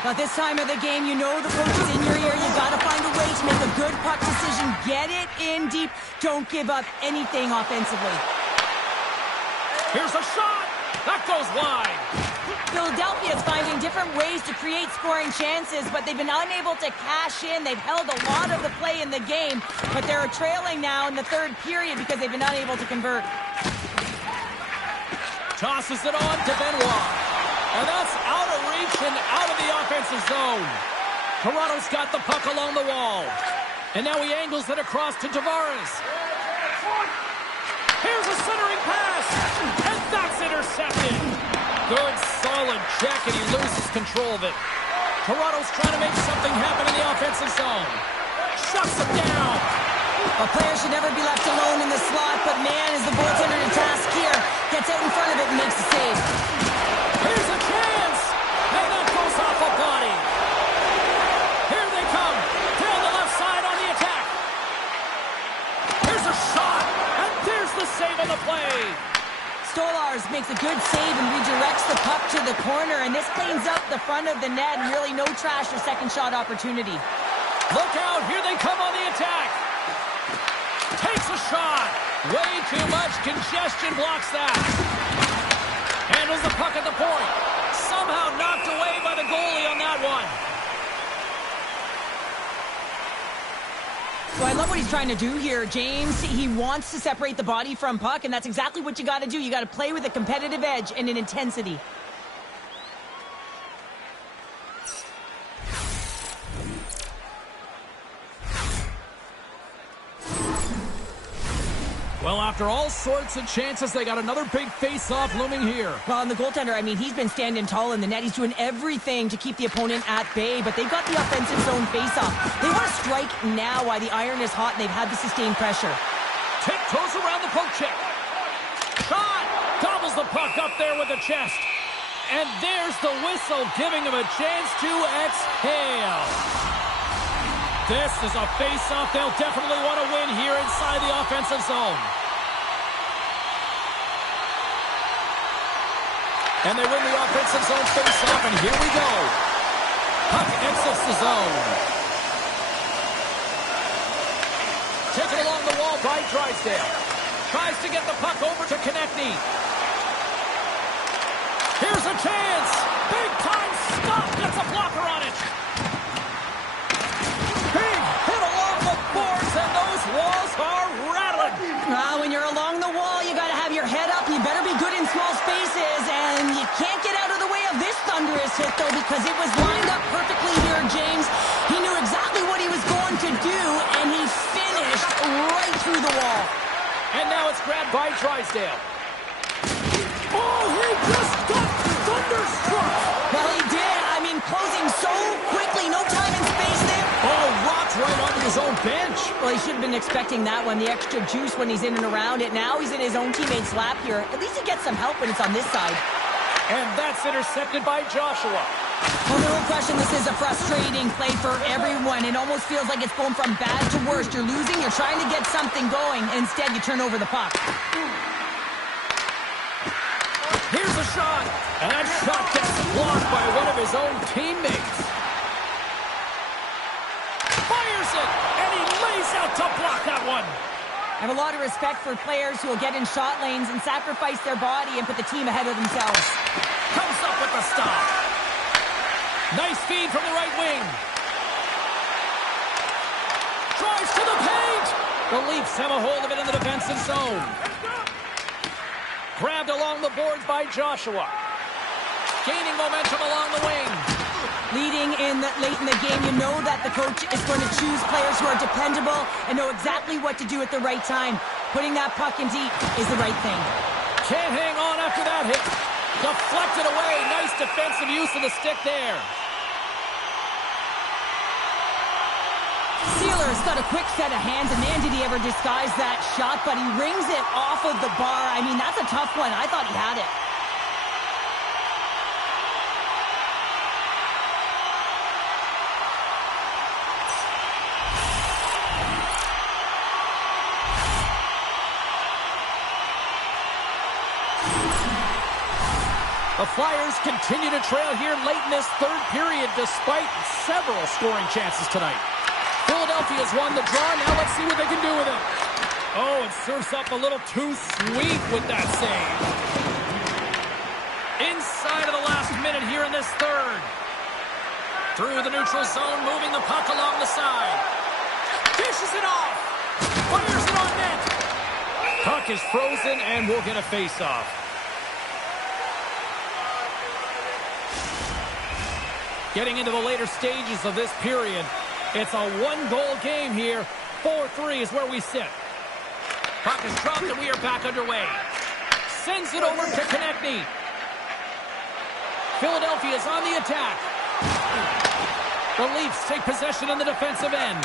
But this time of the game, you know the coach is in your ear. You got to find a way to make a good puck decision. Get it in deep. Don't give up anything offensively. Here's a shot. That goes wide. Philadelphia is finding different ways to create scoring chances, but they've been unable to cash in. They've held a lot of the play in the game, but they're trailing now in the third period because they've been unable to convert. Tosses it on to Benoit. And that's out of reach and out of the offensive zone. Toronto's got the puck along the wall. And now he angles it across to Tavares. Here's a centering pass. And that's intercepted. Good, solid check, and he loses control of it. Toronto's trying to make something happen in the offensive zone. Shuts him down. A player should never be left alone in the slot, but man, is the goaltender to task here. Gets out in front of it and makes the save. Here's a chance. And that goes off a body. Here they come. Down the left side on the attack. Here's a shot. And there's the save on the play. Stolarz makes a good save and redirects the puck to the corner, and this cleans up the front of the net and really no trash or second shot opportunity. Look out. Here they come on the attack. Takes a shot. Way too much congestion blocks that. Handles the puck at the point. Somehow knocked away by the goalie on that one. So I love what he's trying to do here, James. He wants to separate the body from puck, and that's exactly what you got to do. You got to play with a competitive edge and an intensity. Well, after all sorts of chances, they got another big face-off looming here. Well, and the goaltender, I mean, he's been standing tall in the net. He's doing everything to keep the opponent at bay, but they've got the offensive zone face-off. They want to strike now while the iron is hot and they've had the sustained pressure. Tiptoes around the poke check. Shot! Gobbles the puck up there with the chest. And there's the whistle, giving him a chance to exhale. This is a face-off they'll definitely want to win here inside the offensive zone. And they win the offensive zone face-off, and here we go. Puck exits the zone. Taken along the wall by Drysdale. Tries to get the puck over to Konechny. Here's a chance. Big time stop. Gets a blocker on it. Big hit along the boards, and those walls are rattling. When you're along the wall, you got to have your head up. You better be good in small spaces, and you can't get out of the way of this thunderous hit, though, because it was lined up perfectly here, James. Drysdale. Oh, he just got thunderstruck. Well, he did. I mean, closing so quickly. No time and space there. Oh, rocks right onto his own bench. Well, he should have been expecting that one. The extra juice when he's in and around it. Now he's in his own teammate's lap here. At least he gets some help when it's on this side. And that's intercepted by Joshua. Well, no question, this is a frustrating play for everyone. It almost feels like it's going from bad to worse. You're losing, you're trying to get something going. Instead, you turn over the puck. Here's a shot. And that shot gets blocked by one of his own teammates. Fires it, and he lays out to block that one. I have a lot of respect for players who will get in shot lanes and sacrifice their body and put the team ahead of themselves. Comes up with the stop. Nice feed from the right wing. Drives to the paint. The Leafs have a hold of it in the defensive zone. Grabbed along the boards by Joshua. Gaining momentum along the wing. Leading in late in the game, you know that the coach is going to choose players who are dependable and know exactly what to do at the right time. Putting that puck in deep is the right thing. Can't hang on after that hit. Deflected away. Nice defensive use of the stick there. Sealer's got a quick set of hands, and man, did he ever disguise that shot, but he rings it off of the bar. I mean, that's a tough one. I thought he had it. The Flyers continue to trail here late in this third period despite several scoring chances tonight. Philadelphia's won the draw. Now let's see what they can do with it. Oh, it surfs up a little too sweet with that save. Inside of the last minute here in this third. Through the neutral zone, moving the puck along the side. Dishes it off. Fires it on net. Puck is frozen and we'll get a face-off. Getting into the later stages of this period, it's a one-goal game here. 4-3 is where we sit. Puck is dropped and we are back underway. Sends it over to Konechny. Philadelphia's on the attack. The Leafs take possession in the defensive end.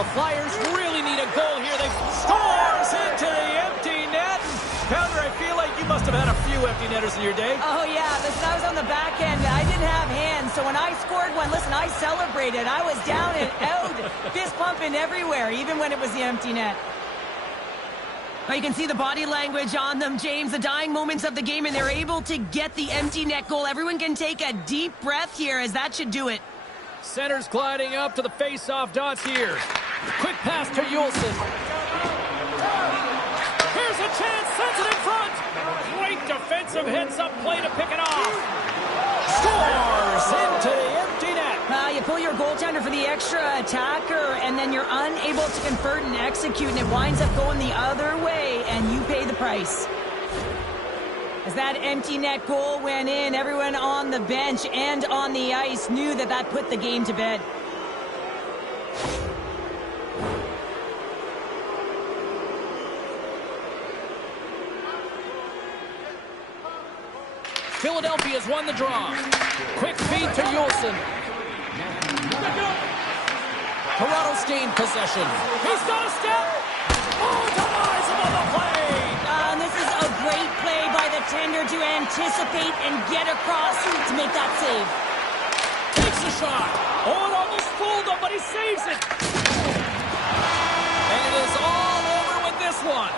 The Flyers really need a goal here. They scores into the empty net. Pounder, I feel like you must have had a few empty netters in your day. Oh, yeah. Listen, I was on the back end. I didn't have hands, so when I scored one, listen, I celebrated. I was down and out, fist pumping everywhere, even when it was the empty net. Well, you can see the body language on them, James, the dying moments of the game, and they're able to get the empty net goal. Everyone can take a deep breath here, as that should do it. Center's gliding up to the face-off dots here. Quick pass to Juulsen. Here's a chance, sends it in front. Great defensive heads-up play to pick it off. Scores into the empty net. You pull your goaltender for the extra attacker, and then you're unable to convert and execute, and it winds up going the other way, and you pay the price. As that empty net goal went in, everyone on the bench and on the ice knew that that put the game to bed. Philadelphia's won the draw. Quick feed to Juulsen. Toronto's gained possession. He's got a step. Oh, denies him on the play. And this is a great play by the tender to anticipate and get across to make that save. Takes a shot. Oh, it almost fooled him, but he saves it. And it is all over with this one.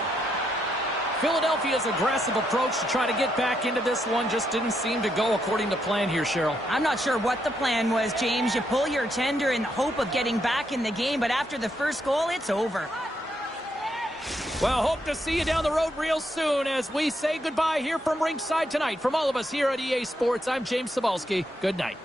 Philadelphia's aggressive approach to try to get back into this one just didn't seem to go according to plan here, Cheryl. I'm not sure what the plan was, James. You pull your tender in the hope of getting back in the game, but after the first goal, it's over. Well, hope to see you down the road real soon as we say goodbye here from ringside tonight. From all of us here at EA Sports, I'm James Cybulski. Good night.